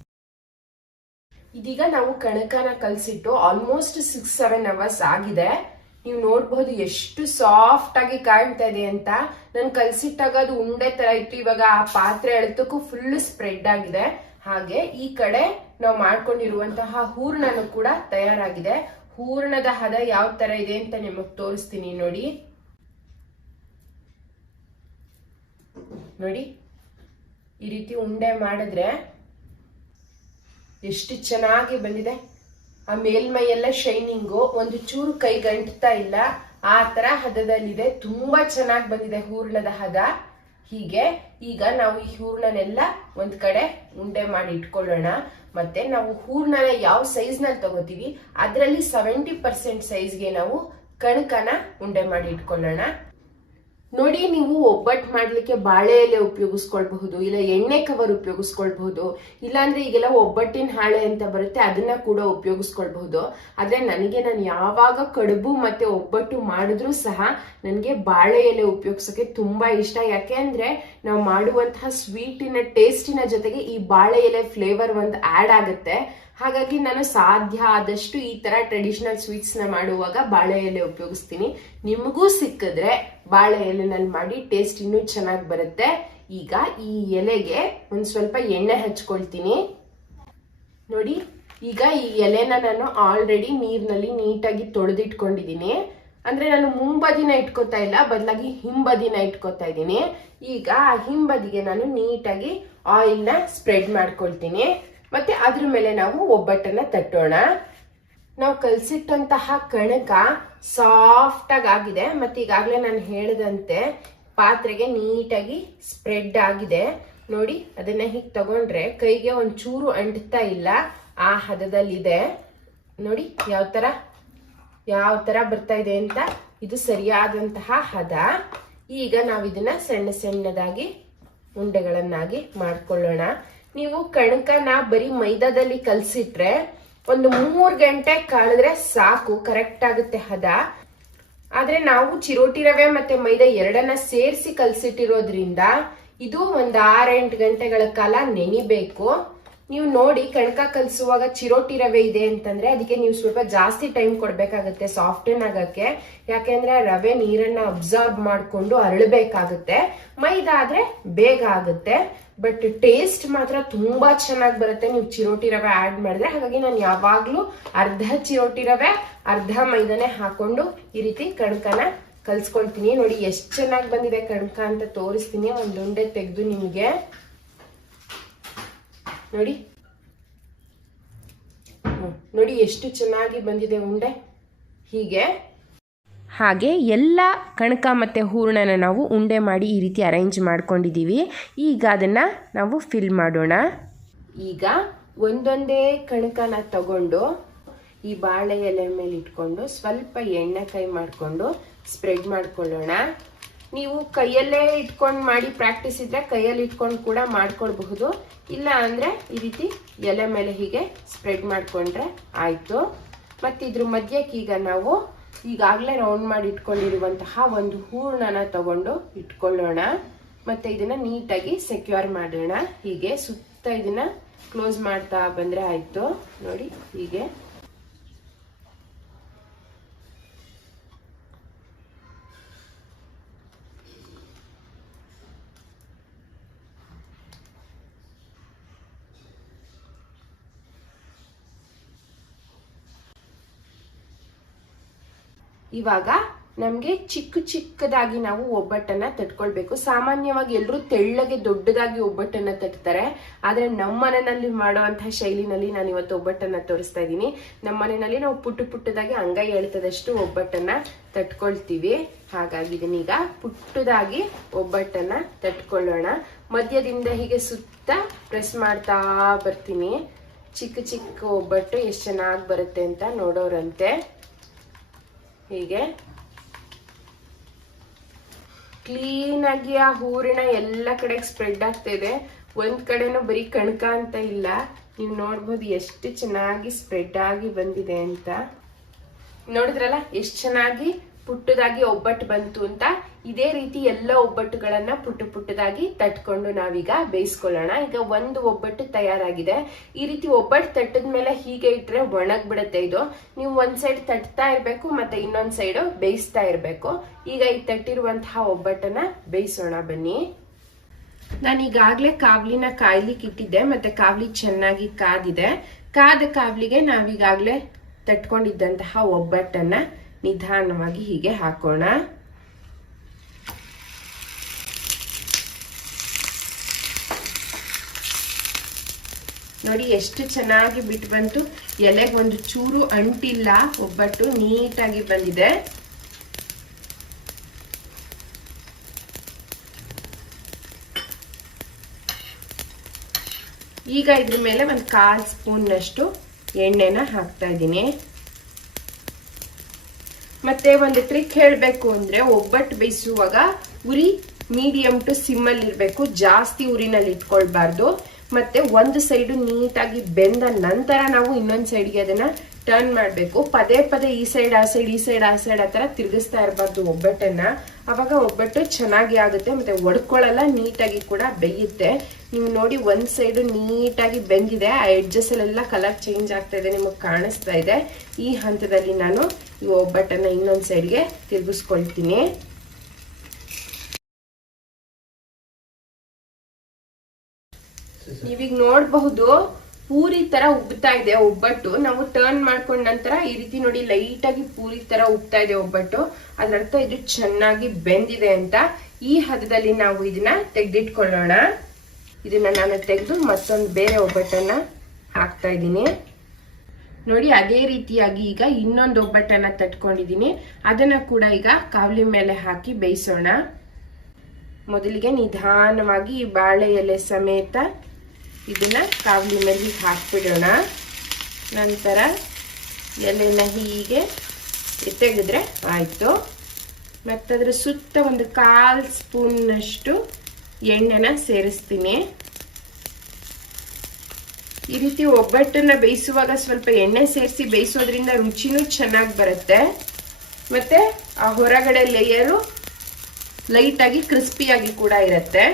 ಇದೀಗ ನಾವು ಕಣಕನ ಕಲಸಿಟ್ಟು ಆಲ್ಮೋಸ್ಟ್ ಸಿಕ್ಸ್ ಸೆವೆನ್ ಅವರ್ಸ್ ಆಗಿದೆ. ನೀವು ನೋಡಬಹುದು ಎಷ್ಟು ಸಾಫ್ಟ್ ಆಗಿ ಕಾಣ್ತಾ ಇದೆ ಅಂತ. ನಾನು ಕಲ್ಸಿಟ್ಟಾಗ ಅದು ಉಂಡೆ ತರ ಇತ್ತು. ಇವಾಗ ಆ ಪಾತ್ರೆ ಎಳ್ತಕ್ಕೂ ಫುಲ್ ಸ್ಪ್ರೆಡ್ ಆಗಿದೆ. ಹಾಗೆ ಈ ಕಡೆ ನಾವು ಮಾಡ್ಕೊಂಡಿರುವಂತಹ ಹೂರ್ಣನು ಕೂಡ ತಯಾರಾಗಿದೆ. ಹೂರ್ಣದ ಹದ ಯಾವ ತರ ಇದೆ ಅಂತ ನಿಮಗೆ ತೋರಿಸ್ತೀನಿ, ನೋಡಿ. ನೋಡಿ, ಈ ರೀತಿ ಉಂಡೆ ಮಾಡಿದ್ರೆ ಎಷ್ಟು ಚೆನ್ನಾಗಿ ಬಂದಿದೆ. ಆ ಮೇಲ್ಮೈ ಎಲ್ಲ ಶೈನಿಂಗು ಒಂದು ಚೂರು ಕೈ ಗಂಟ್ತಾ ಇಲ್ಲ. ಆ ತರ ಹದದಲ್ಲಿದೆ. ತುಂಬಾ ಚೆನ್ನಾಗಿ ಬಂದಿದೆ ಹೂರ್ಣದ ಹದ. ಹೀಗೆ ಈಗ ನಾವು ಈ ಹೂರ್ಣನೆಲ್ಲ ಒಂದ್ ಕಡೆ ಉಂಡೆ ಮಾಡಿ ಇಟ್ಕೊಳ್ಳೋಣ. ಮತ್ತೆ ನಾವು ಹೂರ್ಣನ ಯಾವ ಸೈಜ್ನಲ್ಲಿ ತಗೋತೀವಿ, ಅದರಲ್ಲಿ ಸೆವೆಂಟಿ ಪರ್ಸೆಂಟ್ ಸೈಜ್ಗೆ ನಾವು ಕಣಕನ ಉಂಡೆ ಮಾಡಿ ಇಟ್ಕೊಳ್ಳೋಣ. ನೋಡಿ ನೀವು ಒಬ್ಬಟ್ಟು ಮಾಡ್ಲಿಕ್ಕೆ ಬಾಳೆ ಎಲೆ ಉಪಯೋಗಿಸ್ಕೊಳ್ಬಹುದು, ಇಲ್ಲ ಎಣ್ಣೆ ಕವರ್ ಉಪಯೋಗಿಸ್ಕೊಳ್ಬಹುದು, ಇಲ್ಲಾಂದ್ರೆ ಈಗೆಲ್ಲ ಒಬ್ಬಟ್ಟಿನ ಹಾಳೆ ಅಂತ ಬರುತ್ತೆ, ಅದನ್ನ ಕೂಡ ಉಪಯೋಗಿಸ್ಕೊಳ್ಬಹುದು. ಆದ್ರೆ ನನಗೆ ನಾನು ಯಾವಾಗ ಕಡುಬು ಮತ್ತೆ ಒಬ್ಬಟ್ಟು ಮಾಡಿದ್ರು ಸಹ ನನಗೆ ಬಾಳೆ ಎಲೆ ಉಪಯೋಗಿಸೋಕೆ ತುಂಬಾ ಇಷ್ಟ. ಯಾಕೆ ಅಂದ್ರೆ ನಾವು ಮಾಡುವಂತಹ ಸ್ವೀಟಿನ ಟೇಸ್ಟಿನ ಜೊತೆಗೆ ಈ ಬಾಳೆ ಎಲೆ ಫ್ಲೇವರ್ ಒಂದು ಆಡ್ ಆಗುತ್ತೆ. ಹಾಗಾಗಿ ನಾನು ಸಾಧ್ಯ ಆದಷ್ಟು ಈ ತರ ಟ್ರೆಡಿಷನಲ್ ಸ್ವೀಟ್ಸ್ನ ಮಾಡುವಾಗ ಬಾಳೆ ಎಲೆ ಉಪಯೋಗಿಸ್ತೀನಿ. ನಿಮಗೂ ಸಿಕ್ಕಿದ್ರೆ ಬಾಳೆ ಎಲೆನಲ್ಲಿ ಮಾಡಿ ಟೇಸ್ಟ್ ಇನ್ನೂ ಚೆನ್ನಾಗಿ ಬರುತ್ತೆ. ಈಗ ಈ ಎಲೆಗೆ ಒಂದು ಸ್ವಲ್ಪ ಎಣ್ಣೆ ಹಚ್ಕೊಳ್ತೀನಿ. ನೋಡಿ, ಈಗ ಈ ಎಲೆನ ನಾನು ಆಲ್ರೆಡಿ ನೀರಿನಲ್ಲಿ ನೀಟಾಗಿ ತೊಳೆದಿಟ್ಕೊಂಡಿದ್ದೀನಿ. ಅಂದ್ರೆ ನಾನು ಮುಂಬದಿನ ಇಟ್ಕೋತಾ ಇಲ್ಲ, ಬದಲಾಗಿ ಹಿಂಬದಿನ ಇಟ್ಕೋತಾ ಇದ್ದೀನಿ. ಈಗ ಆ ಹಿಂಬದಿಗೆ ನಾನು ನೀಟಾಗಿ ಆಯಿಲ್ನ ಸ್ಪ್ರೆಡ್ ಮಾಡ್ಕೊಳ್ತೀನಿ. ಮತ್ತೆ ಅದ್ರ ಮೇಲೆ ನಾವು ಒಬ್ಬಟ್ಟನ್ನು ತಟ್ಟೋಣ. ನಾವು ಕಲಸಿಟ್ಟಂತಹ ಕಣಕ ಸಾಫ್ಟ್ ಆಗಿ ಆಗಿದೆ ಮತ್ತೆ ಈಗಾಗಲೇ ನಾನು ಹೇಳಿದಂತೆ ಪಾತ್ರೆಗೆ ನೀಟಾಗಿ ಸ್ಪ್ರೆಡ್ ಆಗಿದೆ. ನೋಡಿ, ಅದನ್ನ ಹೀಗೆ ತಗೊಂಡ್ರೆ ಕೈಗೆ ಒಂಚೂರು ಅಂಟ್ತಾ ಇಲ್ಲ. ಆ ಹದದಲ್ಲಿದೆ. ನೋಡಿ, ಯಾವ ತರ ಯಾವ ತರ ಬರ್ತಾ ಇದೆ ಅಂತ. ಇದು ಸರಿಯಾದಂತಹ ಹದ. ಈಗ ನಾವು ಇದನ್ನ ಸಣ್ಣ ಸಣ್ಣದಾಗಿ ಉಂಡೆಗಳನ್ನಾಗಿ ಮಾಡ್ಕೊಳ್ಳೋಣ. ನೀವು ಕಣಕನ ಬರೀ ಮೈದಾದಲ್ಲಿ ಕಲ್ಸಿಟ್ರೆ ಒಂದು ಮೂರ್ ಗಂಟೆ ಕಳೆದ್ರೆ ಸಾಕು ಕರೆಕ್ಟ್ ಆಗುತ್ತೆ ಹದ. ಆದ್ರೆ ನಾವು ಚಿರೋಟಿ ರವೆ ಮತ್ತೆ ಮೈದಾ ಎರಡನ್ನ ಸೇರಿಸಿ ಕಲ್ಸಿಟ್ಟಿರೋದ್ರಿಂದ ಇದು ಒಂದ್ ಆರೆಂಟು ಗಂಟೆಗಳ ಕಾಲ ನೆನಿಬೇಕು. ನೀವು ನೋಡಿ, ಕಣಕ ಕಲಿಸುವಾಗ ಚಿರೋಟಿ ರವೆ ಇದೆ ಅಂತಂದ್ರೆ ಅದಕ್ಕೆ ನೀವು ಸ್ವಲ್ಪ ಜಾಸ್ತಿ ಟೈಮ್ ಕೊಡ್ಬೇಕಾಗತ್ತೆ ಸಾಫ್ಟನ್ ಆಗಕ್ಕೆ. ಯಾಕೆಂದ್ರೆ ರವೆ ನೀರನ್ನ ಅಬ್ಸರ್ಬ್ ಮಾಡಿಕೊಂಡು ಅರಳಬೇಕಾಗುತ್ತೆ. ಮೈದಾ ಆದ್ರೆ ಬೇಗ ಆಗುತ್ತೆ. ಬಟ್ ಟೇಸ್ಟ್ ಮಾತ್ರ ತುಂಬಾ ಚೆನ್ನಾಗಿ ಬರುತ್ತೆ. ನೀವು ಚಿರೋಟಿ ರವೆ ಆಡ್ ಮಾಡಿದ್ರೆ, ಹಾಗಾಗಿ ನಾನು ಯಾವಾಗಲೂ ಅರ್ಧ ಚಿರೋಟಿ ರವೆ, ಅರ್ಧ ಮೈದಾನೆ ಹಾಕೊಂಡು ಈ ರೀತಿ ಕಣಕನ ಕಲ್ಸ್ಕೊಳ್ತೀನಿ. ನೋಡಿ ಎಷ್ಟು ಚೆನ್ನಾಗಿ ಬಂದಿದೆ ಕಣಕ ಅಂತ ತೋರಿಸ್ತೀನಿ. ಒಂದು ಉಂಡೆ ತೆಗೆದು ನಿಮಗೆ. ನೋಡಿ. ನೋಡಿ ಎಷ್ಟು ಚೆನ್ನಾಗಿ ಬಂದಿದೆ ಉಂಡೆ. ಹೀಗೆ. ಹಾಗೆ ಎಲ್ಲ ಕಣಕ ಮತ್ತು ಹೂರಣನ ನಾವು ಉಂಡೆ ಮಾಡಿ ಈ ರೀತಿ ಅರೇಂಜ್ ಮಾಡ್ಕೊಂಡಿದ್ದೀವಿ. ಈಗ ಅದನ್ನು ನಾವು ಫಿಲ್ ಮಾಡೋಣ. ಈಗ ಒಂದೊಂದೇ ಕಣಕನ ತಗೊಂಡು ಈ ಬಾಳೆ ಎಲೆ ಮೇಲೆ ಇಟ್ಕೊಂಡು ಸ್ವಲ್ಪ ಎಣ್ಣೆ ಕೈ ಮಾಡಿಕೊಂಡು ಸ್ಪ್ರೆಡ್ ಮಾಡ್ಕೊಳ್ಳೋಣ. ನೀವು ಕೈಯಲ್ಲೇ ಇಟ್ಕೊಂಡು ಮಾಡಿ ಪ್ರಾಕ್ಟೀಸ್ ಇದ್ದರೆ ಕೈಯಲ್ಲಿ ಇಟ್ಕೊಂಡು ಕೂಡ ಮಾಡ್ಕೊಳ್ಬಹುದು. ಇಲ್ಲ ಅಂದ್ರೆ ಈ ರೀತಿ ಎಲೆ ಮೇಲೆ ಹೀಗೆ ಸ್ಪ್ರೆಡ್ ಮಾಡಿಕೊಂಡ್ರೆ ಆಯ್ತು. ಮತ್ತೆ ಇದ್ರ ಮಧ್ಯಕ್ಕೆ ನಾವು ಈಗಾಗಲೇ ರೌಂಡ್ ಮಾಡಿ ಇಟ್ಕೊಂಡಿರುವಂತಹ ಒಂದು ಹೂರ್ಣನ ತಗೊಂಡು ಇಟ್ಕೊಳ್ಳೋಣ. ಮತ್ತೆ ಇದನ್ನ ನೀಟಾಗಿ ಸೆಕ್ಯೂರ್ ಮಾಡೋಣ. ಹೀಗೆ ಸುತ್ತ ಇದನ್ನ ಕ್ಲೋಸ್ ಮಾಡ್ತಾ ಬಂದ್ರೆ ಆಯ್ತು. ನೋಡಿ, ಹೀಗೆ. ಇವಾಗ ನಮ್ಗೆ ಚಿಕ್ಕ ಚಿಕ್ಕದಾಗಿ ನಾವು ಒಬ್ಬಟ್ಟನ್ನ ತಟ್ಕೊಳ್ಬೇಕು. ಸಾಮಾನ್ಯವಾಗಿ ಎಲ್ಲರೂ ತೆಳ್ಳಗೆ ದೊಡ್ಡದಾಗಿ ಒಬ್ಬಟ್ಟನ್ನ ತಟ್ತಾರೆ. ಆದ್ರೆ ನಮ್ಮ ಮನೆಯಲ್ಲಿ ಮಾಡುವಂತಹ ಶೈಲಿನಲ್ಲಿ ನಾನು ಇವತ್ತು ಒಬ್ಬಟ್ಟನ್ನ ತೋರಿಸ್ತಾ ಇದ್ದೀನಿ. ನಮ್ಮ ಮನೆಯಲ್ಲಿ ನಾವು ಪುಟ್ಟ ಪುಟ್ಟದಾಗಿ ಅಂಗೈ ಎಳ್ತದಷ್ಟು ಒಬ್ಬಟ್ಟನ್ನ ತಟ್ಕೊಳ್ತೀವಿ. ಹಾಗಾಗಿ ಇದನ್ನೀಗ ಪುಟ್ಟದಾಗಿ ಒಬ್ಬಟ್ಟನ್ನ ತಟ್ಕೊಳ್ಳೋಣ. ಮಧ್ಯದಿಂದ ಹೀಗೆ ಸುತ್ತ ಪ್ರೆಸ್ ಮಾಡ್ತಾ ಬರ್ತೀನಿ. ಚಿಕ್ಕ ಚಿಕ್ಕ ಒಬ್ಬಟ್ಟು ಎಷ್ಟು ಚೆನ್ನಾಗಿ ಬರುತ್ತೆ ಅಂತ ನೋಡೋರಂತೆ. ಹೀಗೆ. ಕ್ಲೀನ್ ಆಗಿ ಆ ಹೂರಿನ ಎಲ್ಲ ಕಡೆಗೆ ಸ್ಪ್ರೆಡ್ ಆಗ್ತಾ ಇದೆ. ಒಂದ್ ಕಡೆನೂ ಬರೀ ಕಣಕ ಅಂತ ಇಲ್ಲ. ನೀವು ನೋಡ್ಬೋದು ಎಷ್ಟು ಚೆನ್ನಾಗಿ ಸ್ಪ್ರೆಡ್ ಆಗಿ ಬಂದಿದೆ ಅಂತ. ನೋಡಿದ್ರಲ್ಲ, ಎಷ್ಟು ಚೆನ್ನಾಗಿ ಪುಟ್ಟದಾಗಿ ಒಬ್ಬಟ್ಟು ಬಂತು ಅಂತ. ಇದೇ ರೀತಿ ಎಲ್ಲ ಒಬ್ಬಟ್ಟುಗಳನ್ನ ಪುಟ್ಟ ಪುಟ್ಟದಾಗಿ ತಟ್ಕೊಂಡು ನಾವೀಗ ಬೇಯಿಸ್ಕೊಳ್ಳೋಣ. ಈಗ ಒಂದು ಒಬ್ಬಟ್ಟು ತಯಾರಾಗಿದೆ. ಈ ರೀತಿ ಒಬ್ಬಟ್ಟು ತಟ್ಟದ ಮೇಲೆ ಹೀಗೆ ಇಟ್ರೆ ಒಣಗ್ ಬಿಡುತ್ತೆ ಇದು. ನೀವು ಒಂದ್ ಸೈಡ್ ತಟ್ತಾ ಇರಬೇಕು ಮತ್ತೆ ಇನ್ನೊಂದ್ ಸೈಡ್ ಬೇಯಿಸ್ತಾ ಇರಬೇಕು. ಈಗ ಈ ತಟ್ಟಿರುವಂತಹ ಒಬ್ಬಟ್ಟನ್ನ ಬೇಯಿಸೋಣ ಬನ್ನಿ. ನಾನು ಈಗಾಗಲೇ ಕಾವ್ಲಿನ ಕಾಯ್ಲಿಕ್ಕೆ ಇಟ್ಟಿದ್ದೆ, ಮತ್ತೆ ಕಾವ್ಲಿ ಚೆನ್ನಾಗಿ ಕಾದಿದೆ. ಕಾದ ಕಾವ್ಲಿಗೆ ನಾವೀಗಾಗಲೇ ತಟ್ಕೊಂಡಿದ್ದಂತಹ ಒಬ್ಬಟ್ಟನ್ನ ನಿಧಾನವಾಗಿ ಹೀಗೆ ಹಾಕೋಣ. ನೋಡಿ, ಎಷ್ಟು ಚೆನ್ನಾಗಿ ಬಿಟ್ಟು ಬಂತು. ಎಲೆಗೆ ಒಂದು ಚೂರು ಅಂಟಿಲ್ಲ, ಒಬ್ಬಟ್ಟು ನೀಟಾಗಿ ಬಂದಿದೆ. ಈಗ ಇದ್ರ ಮೇಲೆ ಒಂದು ಕಾಲ್ ಸ್ಪೂನ್ನಷ್ಟು ಎಣ್ಣೆನ ಹಾಕ್ತಾ ಇದ್ದೀನಿ. ಮತ್ತೆ ಒಂದು ಟ್ರಿಕ್ ಹೇಳಬೇಕು ಅಂದ್ರೆ, ಒಬ್ಬಟ್ಟು ಬೇಯಿಸುವಾಗ ಉರಿ ಮೀಡಿಯಂ ಟು ಸಿಮ್ಮಲ್ಲಿ ಇರಬೇಕು. ಜಾಸ್ತಿ ಉರಿನಲ್ಲಿ ಇಟ್ಕೊಳ್ಬಾರ್ದು. ಮತ್ತೆ ಒಂದು ಸೈಡು ನೀಟಾಗಿ ಬೆಂದ ನಂತರ ನಾವು ಇನ್ನೊಂದು ಸೈಡ್ಗೆ ಅದನ್ನ ಟರ್ನ್ ಮಾಡಬೇಕು. ಪದೇ ಪದೇ ಈ ಸೈಡ್ ಆ ಸೈಡ್ ಈ ಸೈಡ್ ಆ ಸೈಡ್ ಆ ಥರ ತಿರುಗಿಸ್ತಾ ಇರಬಾರ್ದು ಒಬ್ಬಟ್ಟನ್ನ. ಅವಾಗ ಒಬ್ಬಟ್ಟು ಚೆನ್ನಾಗಿ ಆಗುತ್ತೆ, ಮತ್ತೆ ಒಡ್ಕೊಳ್ಳಲ್ಲ, ನೀಟಾಗಿ ಕೂಡ ಬೇಯುತ್ತೆ. ನೀವು ನೋಡಿ ಒಂದ್ ಸೈಡು ನೀಟಾಗಿ ಬೆಂದಿದೆ, ಆ ಎಡ್ಜಸ್ ಅಲ್ಲೆಲ್ಲ ಕಲರ್ ಚೇಂಜ್ ಆಗ್ತಾ ಇದೆ, ನಿಮಗೆ ಕಾಣಿಸ್ತಾ ಇದೆ. ಈ ಹಂತದಲ್ಲಿ ನಾನು ಈ ಒಬ್ಬಟ್ಟನ್ನ ಇನ್ನೊಂದ್ ಸೈಡ್ಗೆ ತಿರುಗಿಸ್ಕೊಳ್ತೀನಿ. ನೀವೀಗ ನೋಡಬಹುದು, ಪೂರಿ ತರ ಉಬ್ತಾ ಇದೆ ಒಬ್ಬಟ್ಟು. ನಾವು ಟರ್ನ್ ಮಾಡ್ಕೊಂಡ ನಂತರ ಈ ರೀತಿ ನೋಡಿ ಲೈಟ್ ಆಗಿ ಪೂರಿ ತರ ಉಬ್ತಾ ಇದೆ ಒಬ್ಬಟ್ಟು. ಅದರರ್ಥ ಇದು ಚೆನ್ನಾಗಿ ಬೆಂದಿದೆ ಅಂತ ಈ ಹದದಲ್ಲಿ ನಾವು ಇದನ್ನ ತೆಗೆದಿಟ್ಕೊಳ್ಳೋಣ. ಇದನ್ನ ನಾನು ತೆಗೆದು ಮತ್ತೊಂದು ಬೇರೆ ಒಬ್ಬಟ್ಟನ್ನ ಹಾಕ್ತಾ ಇದ್ದೀನಿ. ನೋಡಿ, ಅದೇ ರೀತಿಯಾಗಿ ಈಗ ಇನ್ನೊಂದು ಒಬ್ಬಟ್ಟನ್ನ ತಟ್ಕೊಂಡಿದ್ದೀನಿ. ಅದನ್ನ ಕೂಡ ಈಗ ಕಾವಲಿ ಮೇಲೆ ಹಾಕಿ ಬೇಯಿಸೋಣ. ಮೊದಲಿಗೆ ನಿಧಾನವಾಗಿ ಬಾಳೆ ಎಲೆ ಸಮೇತ ಇದನ್ನ ಕಾವಲಿ ಮೇಲೆ ಹೀಗೆ ಹಾಕ್ಬಿಡೋಣ. ನಂತರ ಎಲೆನ ಹೀಗೆ ತೆಗೆದ್ರೆ ಆಯಿತು. ಮತ್ತದ್ರ ಸುತ್ತ ಒಂದು ಕಾಲ್ ಸ್ಪೂನ್ನಷ್ಟು ಎಣ್ಣೆನ ಸೇರಿಸ್ತೀನಿ. ಈ ರೀತಿ ಒಬ್ಬಟ್ಟನ್ನ ಬೇಯಿಸುವಾಗ ಸ್ವಲ್ಪ ಎಣ್ಣೆ ಸೇರಿಸಿ ಬೇಯಿಸೋದ್ರಿಂದ ರುಚಿನೂ ಚೆನ್ನಾಗಿ ಬರುತ್ತೆ. ಮತ್ತೆ ಆ ಹೊರಗಡೆ ಲೇಯರು ಲೈಟಾಗಿ ಕ್ರಿಸ್ಪಿಯಾಗಿ ಕೂಡ ಇರುತ್ತೆ.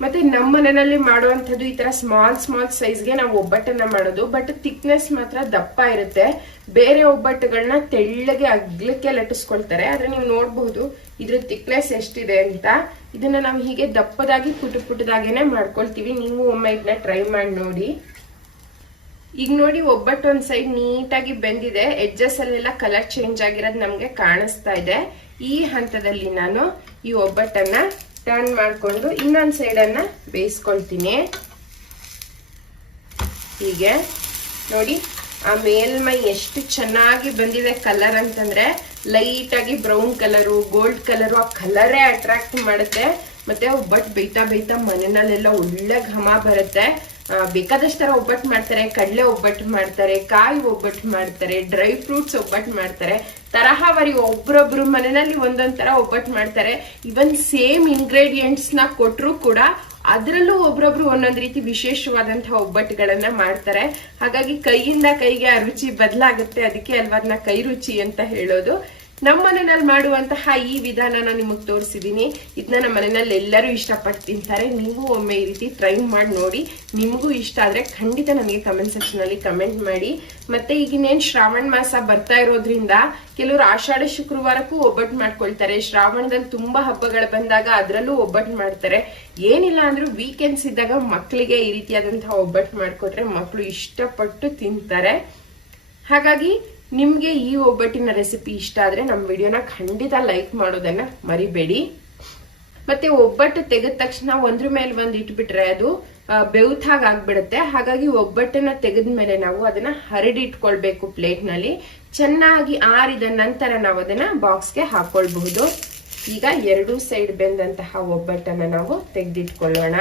ಮತ್ತೆ ನಮ್ಮ ಮನೆಯಲ್ಲಿ ಮಾಡುವಂಥದ್ದು ಈ ತರ ಸ್ಮಾಲ್ ಸ್ಮಾಲ್ ಸೈಜ್ಗೆ ನಾವು ಒಬ್ಬಟ್ಟನ್ನ ಮಾಡೋದು. ಬಟ್ ಥಿಕ್ನೆಸ್ ಮಾತ್ರ ದಪ್ಪ ಇರುತ್ತೆ. ಬೇರೆ ಒಬ್ಬಟ್ಟುಗಳನ್ನ ತೆಳ್ಳಗೆ ಅಗ್ಲಕ್ಕೆ ಲಟ್ಟಿಸ್ಕೊಳ್ತಾರೆ. ಆದ್ರೆ ನೀವು ನೋಡಬಹುದು ಇದ್ರ ಥಿಕ್ನೆಸ್ ಎಷ್ಟಿದೆ ಅಂತ. ಇದನ್ನ ನಾವು ಹೀಗೆ ದಪ್ಪದಾಗಿ ಪುಟ್ಟ ಪುಟ್ಟದಾಗೇನೆ ಮಾಡ್ಕೊಳ್ತೀವಿ. ನೀವು ಒಮ್ಮೆ ಇದನ್ನ ಟ್ರೈ ಮಾಡಿ ನೋಡಿ. ಈಗ ನೋಡಿ, ಒಬ್ಬಟ್ಟು ಒಂದ್ ಸೈಡ್ ನೀಟಾಗಿ ಬೆಂದಿದೆ. ಎಡ್ಜಸ್ ಅಲ್ಲೆಲ್ಲ ಕಲರ್ ಚೇಂಜ್ ಆಗಿರೋದು ನಮ್ಗೆ ಕಾಣಿಸ್ತಾ ಇದೆ. ಈ ಹಂತದಲ್ಲಿ ನಾನು ಈ ಒಬ್ಬಟ್ಟನ್ನ ಟರ್ನ್ ಮಾಡ್ಕೊಂಡು ಇನ್ನೊಂದು ಸೈಡನ್ನು ಬೇಯಿಸ್ಕೊಳ್ತೀನಿ. ಹೀಗೆ. ನೋಡಿ, ಆ ಮೇಲ್ಮೈ ಎಷ್ಟು ಚೆನ್ನಾಗಿ ಬಂದಿದೆ ಕಲರ್ ಅಂತಂದ್ರೆ ಲೈಟ್ ಆಗಿ ಬ್ರೌನ್ ಕಲರು ಗೋಲ್ಡ್ ಕಲರು ಆ ಕಲರೇ ಅಟ್ರಾಕ್ಟ್ ಮಾಡುತ್ತೆ. ಮತ್ತೆ ಒಬ್ಬಟ್ಟು ಬೇಯ್ತಾ ಬೇಯ್ತಾ ಮನೆಯಲ್ಲೆಲ್ಲ ಒಳ್ಳೆ ಘಮ ಬರುತ್ತೆ. ಬೇಕಾದಷ್ಟು ತರ ಒಬ್ಬಟ್ಟು ಮಾಡ್ತಾರೆ, ಕಡಲೆ ಒಬ್ಬಟ್ಟು ಮಾಡ್ತಾರೆ, ಕಾಯಿ ಒಬ್ಬಟ್ಟು ಮಾಡ್ತಾರೆ ಡ್ರೈ ಫ್ರೂಟ್ಸ್ ಒಬ್ಬಟ್ಟು ಮಾಡ್ತಾರೆ. ತರಹವಾರಿ ಒಬ್ರೊಬ್ರು ಮನೆಯಲ್ಲಿ ಒಂದೊಂದ್ ತರ ಒಬ್ಬಟ್ಟು ಮಾಡ್ತಾರೆ. ಇವನ್ ಸೇಮ್ ಇಂಗ್ರೀಡಿಯೆಂಟ್ಸ್ನ ಕೊಟ್ಟರು ಕೂಡ ಅದರಲ್ಲೂ ಒಬ್ರೊಬ್ರು ಒಂದೊಂದು ರೀತಿ ವಿಶೇಷವಾದಂತಹ ಒಬ್ಬಟ್ಟುಗಳನ್ನ ಮಾಡ್ತಾರೆ. ಹಾಗಾಗಿ ಕೈಯಿಂದ ಕೈಗೆ ಆ ರುಚಿ ಬದಲಾಗುತ್ತೆ. ಅದಕ್ಕೆ ಅಲ್ವಾ ಅದನ್ನ ಕೈ ರುಚಿ ಅಂತ ಹೇಳೋದು. ನಮ್ಮ ಮನೆಯಲ್ಲಿ ಮಾಡುವಂತಹ ಈ ವಿಧಾನನ ನಿಮಗೆ ತೋರಿಸಿದೀನಿ. ಇದನ್ನ ನಮ್ಮ ಮನೆಯಲ್ಲಿ ಎಲ್ಲರೂ ಇಷ್ಟಪಟ್ಟು ತಿಂತಾರೆ. ನೀವು ಒಮ್ಮೆ ಈ ರೀತಿ ಟ್ರೈ ಮಾಡಿ ನೋಡಿ. ನಿಮಗೂ ಇಷ್ಟ ಆದ್ರೆ ಖಂಡಿತ ನನಗೆ ಕಮೆಂಟ್ ಸೆಕ್ಷನ್ ಅಲ್ಲಿ ಕಮೆಂಟ್ ಮಾಡಿ. ಮತ್ತೆ ಈಗಿನೇನ್ ಶ್ರಾವಣ ಮಾಸ ಬರ್ತಾ ಇರೋದ್ರಿಂದ ಕೆಲವರು ಆಷಾಢ ಶುಕ್ರವಾರಕ್ಕೂ ಒಬ್ಬಟ್ಟು ಮಾಡ್ಕೊಳ್ತಾರೆ. ಶ್ರಾವಣದಲ್ಲಿ ತುಂಬಾ ಹಬ್ಬಗಳು ಬಂದಾಗ ಅದರಲ್ಲೂ ಒಬ್ಬಟ್ಟು ಮಾಡ್ತಾರೆ. ಏನಿಲ್ಲ ಅಂದ್ರೂ ವೀಕೆಂಡ್ಸ್ ಇದ್ದಾಗ ಮಕ್ಕಳಿಗೆ ಈ ರೀತಿಯಾದಂತಹ ಒಬ್ಬಟ್ಟು ಮಾಡ್ಕೊಟ್ರೆ ಮಕ್ಕಳು ಇಷ್ಟಪಟ್ಟು ತಿಂತಾರೆ. ಹಾಗಾಗಿ ನಿಮ್ಗೆ ಈ ಒಬ್ಬಟ್ಟಿನ ರೆಸಿಪಿ ಇಷ್ಟ ಆದ್ರೆ ನಮ್ಮ ವಿಡಿಯೋನ ಖಂಡಿತ ಲೈಕ್ ಮಾಡೋದನ್ನ ಮರಿಬೇಡಿ. ಮತ್ತೆ ಒಬ್ಬಟ್ಟು ತೆಗೆದ ತಕ್ಷಣ ಒಂದ್ರ ಮೇಲೆ ಒಂದು ಇಟ್ಬಿಟ್ರೆ ಅದು ಬೆವ್ತಾಗ ಆಗ್ಬಿಡುತ್ತೆ. ಹಾಗಾಗಿ ಒಬ್ಬಟ್ಟನ್ನ ತೆಗೆದ ಮೇಲೆ ನಾವು ಅದನ್ನ ಹರಡಿಟ್ಕೊಳ್ಬೇಕು ಪ್ಲೇಟ್ನಲ್ಲಿ ಚೆನ್ನಾಗಿ ಆರಿದ ನಂತರ ನಾವು ಅದನ್ನ ಬಾಕ್ಸ್ಗೆ ಹಾಕೊಳ್ಬಹುದು. ಈಗ ಎರಡೂ ಸೈಡ್ ಬೆಂದಂತಹ ಒಬ್ಬಟ್ಟನ್ನ ನಾವು ತೆಗೆದಿಟ್ಕೊಳ್ಳೋಣ.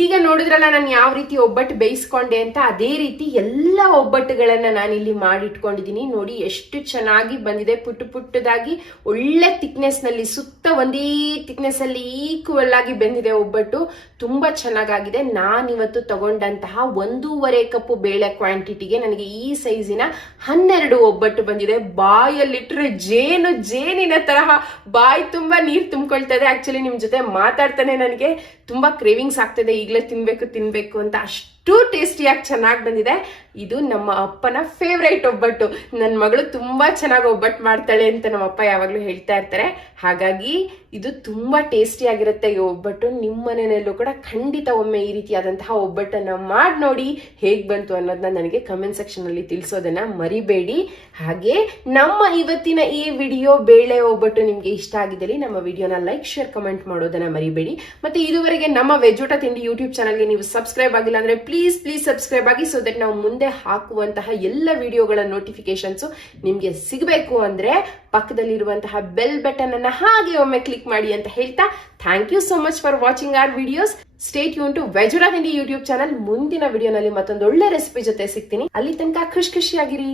ಇದೀಗ ನೋಡಿದ್ರಲ್ಲ ನಾನು ಯಾವ ರೀತಿ ಒಬ್ಬಟ್ಟು ಬೇಯಿಸ್ಕೊಂಡೆ ಅಂತ, ಅದೇ ರೀತಿ ಎಲ್ಲ ಒಬ್ಬಟ್ಟುಗಳನ್ನ ನಾನು ಇಲ್ಲಿ ಮಾಡಿಟ್ಕೊಂಡಿದ್ದೀನಿ ನೋಡಿ ಎಷ್ಟು ಚೆನ್ನಾಗಿ ಬಂದಿದೆ. ಪುಟ್ಟು ಪುಟ್ಟದಾಗಿ ಒಳ್ಳೆ thickness ನಲ್ಲಿ ಸುತ್ತ ಒಂದೇ thickness ಅಲ್ಲಿ ಈಕ್ವಲ್ ಆಗಿ ಬೆಂದಿದೆ ಒಬ್ಬಟ್ಟು. ತುಂಬಾ ಚೆನ್ನಾಗಾಗಿದೆ. ನಾನಿವತ್ತು ತಗೊಂಡಂತಹ ಒಂದೂವರೆ ಕಪ್ಪು ಬೇಳೆ ಕ್ವಾಂಟಿಟಿಗೆ ನನಗೆ ಈ ಸೈಜಿನ ಹನ್ನೆರಡು ಒಬ್ಬಟ್ಟು ಬಂದಿದೆ. ಬಾಯಲ್ಲಿಟ್ಟರೆ ಜೇನು ಜೇನಿನ ತರಹ. ಬಾಯಿ ತುಂಬಾ ನೀರು ತುಂಬಿಕೊಳ್ತದೆ. ಆಕ್ಚುಲಿ ನಿಮ್ ಜೊತೆ ಮಾತಾಡ್ತಾನೆ ನನಗೆ. ತುಂಬಾ ಕ್ರೇವಿಂಗ್ಸ್ ಆಗ್ತದೆ. ಈಗಲೇ ತಿನ್ಬೇಕು ತಿನ್ಬೇಕು ಅಂತ ಅಷ್ಟು ಟೇಸ್ಟಿಯಾಗಿ ಚೆನ್ನಾಗಿ ಬಂದಿದೆ. ಇದು ನಮ್ಮ ಅಪ್ಪನ ಫೇವ್ರೇಟ್ ಒಬ್ಬಟ್ಟು. ನನ್ನ ಮಗಳು ತುಂಬಾ ಚೆನ್ನಾಗಿ ಒಬ್ಬಟ್ಟು ಮಾಡ್ತಾಳೆ ಅಂತ ನಮ್ಮ ಅಪ್ಪ ಯಾವಾಗಲೂ ಹೇಳ್ತಾ ಇರ್ತಾರೆ. ಹಾಗಾಗಿ ಇದು ತುಂಬಾ ಟೇಸ್ಟಿಯಾಗಿರುತ್ತೆ ಈ ಒಬ್ಬಟ್ಟು. ನಿಮ್ಮ ಮನೆಯಲ್ಲೂ ಕೂಡ ಖಂಡಿತ ಒಮ್ಮೆ ಈ ರೀತಿಯಾದಂತಹ ಒಬ್ಬಟ್ಟನ್ನು ಮಾಡಿ ನೋಡಿ ಹೇಗೆ ಬಂತು ಅನ್ನೋದನ್ನ ನನಗೆ ಕಮೆಂಟ್ ಸೆಕ್ಷನ್ ಅಲ್ಲಿ ತಿಳಿಸೋದನ್ನ ಮರಿಬೇಡಿ. ಹಾಗೆ ನಮ್ಮ ಇವತ್ತಿನ ಈ ವಿಡಿಯೋ ಬೇಳೆ ಒಬ್ಬಟ್ಟು ನಿಮಗೆ ಇಷ್ಟ ಆಗಿದ್ದಲ್ಲಿ ನಮ್ಮ ವಿಡಿಯೋನ ಲೈಕ್ ಶೇರ್ ಕಮೆಂಟ್ ಮಾಡೋದನ್ನ ಮರಿಬೇಡಿ. ಮತ್ತೆ ಇದುವರೆಗೆ ನಮ್ಮ ವೆಜೋಟ ತಿಂಡಿ ಯೂಟ್ಯೂಬ್ ಚಾನಲ್ಗೆ ನೀವು ಸಬ್ಸ್ಕ್ರೈಬ್ ಆಗಿಲ್ಲ ಅಂದ್ರೆ ಪ್ಲೀಸ್ ಪ್ಲೀಸ್ ಸಬ್ಸ್ಕ್ರೈಬ್ ಆಗಿ ಸೊ ದಟ್ ನಾವು ಮುಂದೆ ಹಾಕುವಂತಹ ಎಲ್ಲ ವಿಡಿಯೋಗಳ ನೋಟಿಫಿಕೇಶನ್ಸ್ ನಿಮ್ಗೆ ಸಿಗಬೇಕು ಅಂದ್ರೆ ಪಕ್ಕದಲ್ಲಿರುವಂತಹ ಬೆಲ್ ಬಟನ್ ಅನ್ನ ಹಾಗೆ ಒಮ್ಮೆ ಕ್ಲಿಕ್ ಮಾಡಿ ಅಂತ ಹೇಳ್ತಾ thank you so much for watching our videos stay ಯೂನ್ to ವೆಜುರಾ ಹಿಂದಿ ಯೂಟ್ಯೂಬ್ ಚಾನಲ್ ಮುಂದಿನ ವಿಡಿಯೋನಲ್ಲಿ ಮತ್ತೊಂದು ಒಳ್ಳೆ ರೆಸಿಪಿ ಜೊತೆ ಸಿಗ್ತೀನಿ. ಅಲ್ಲಿ ತನಕ ಖುಷಿ ಖುಷಿಯಾಗಿರಿ.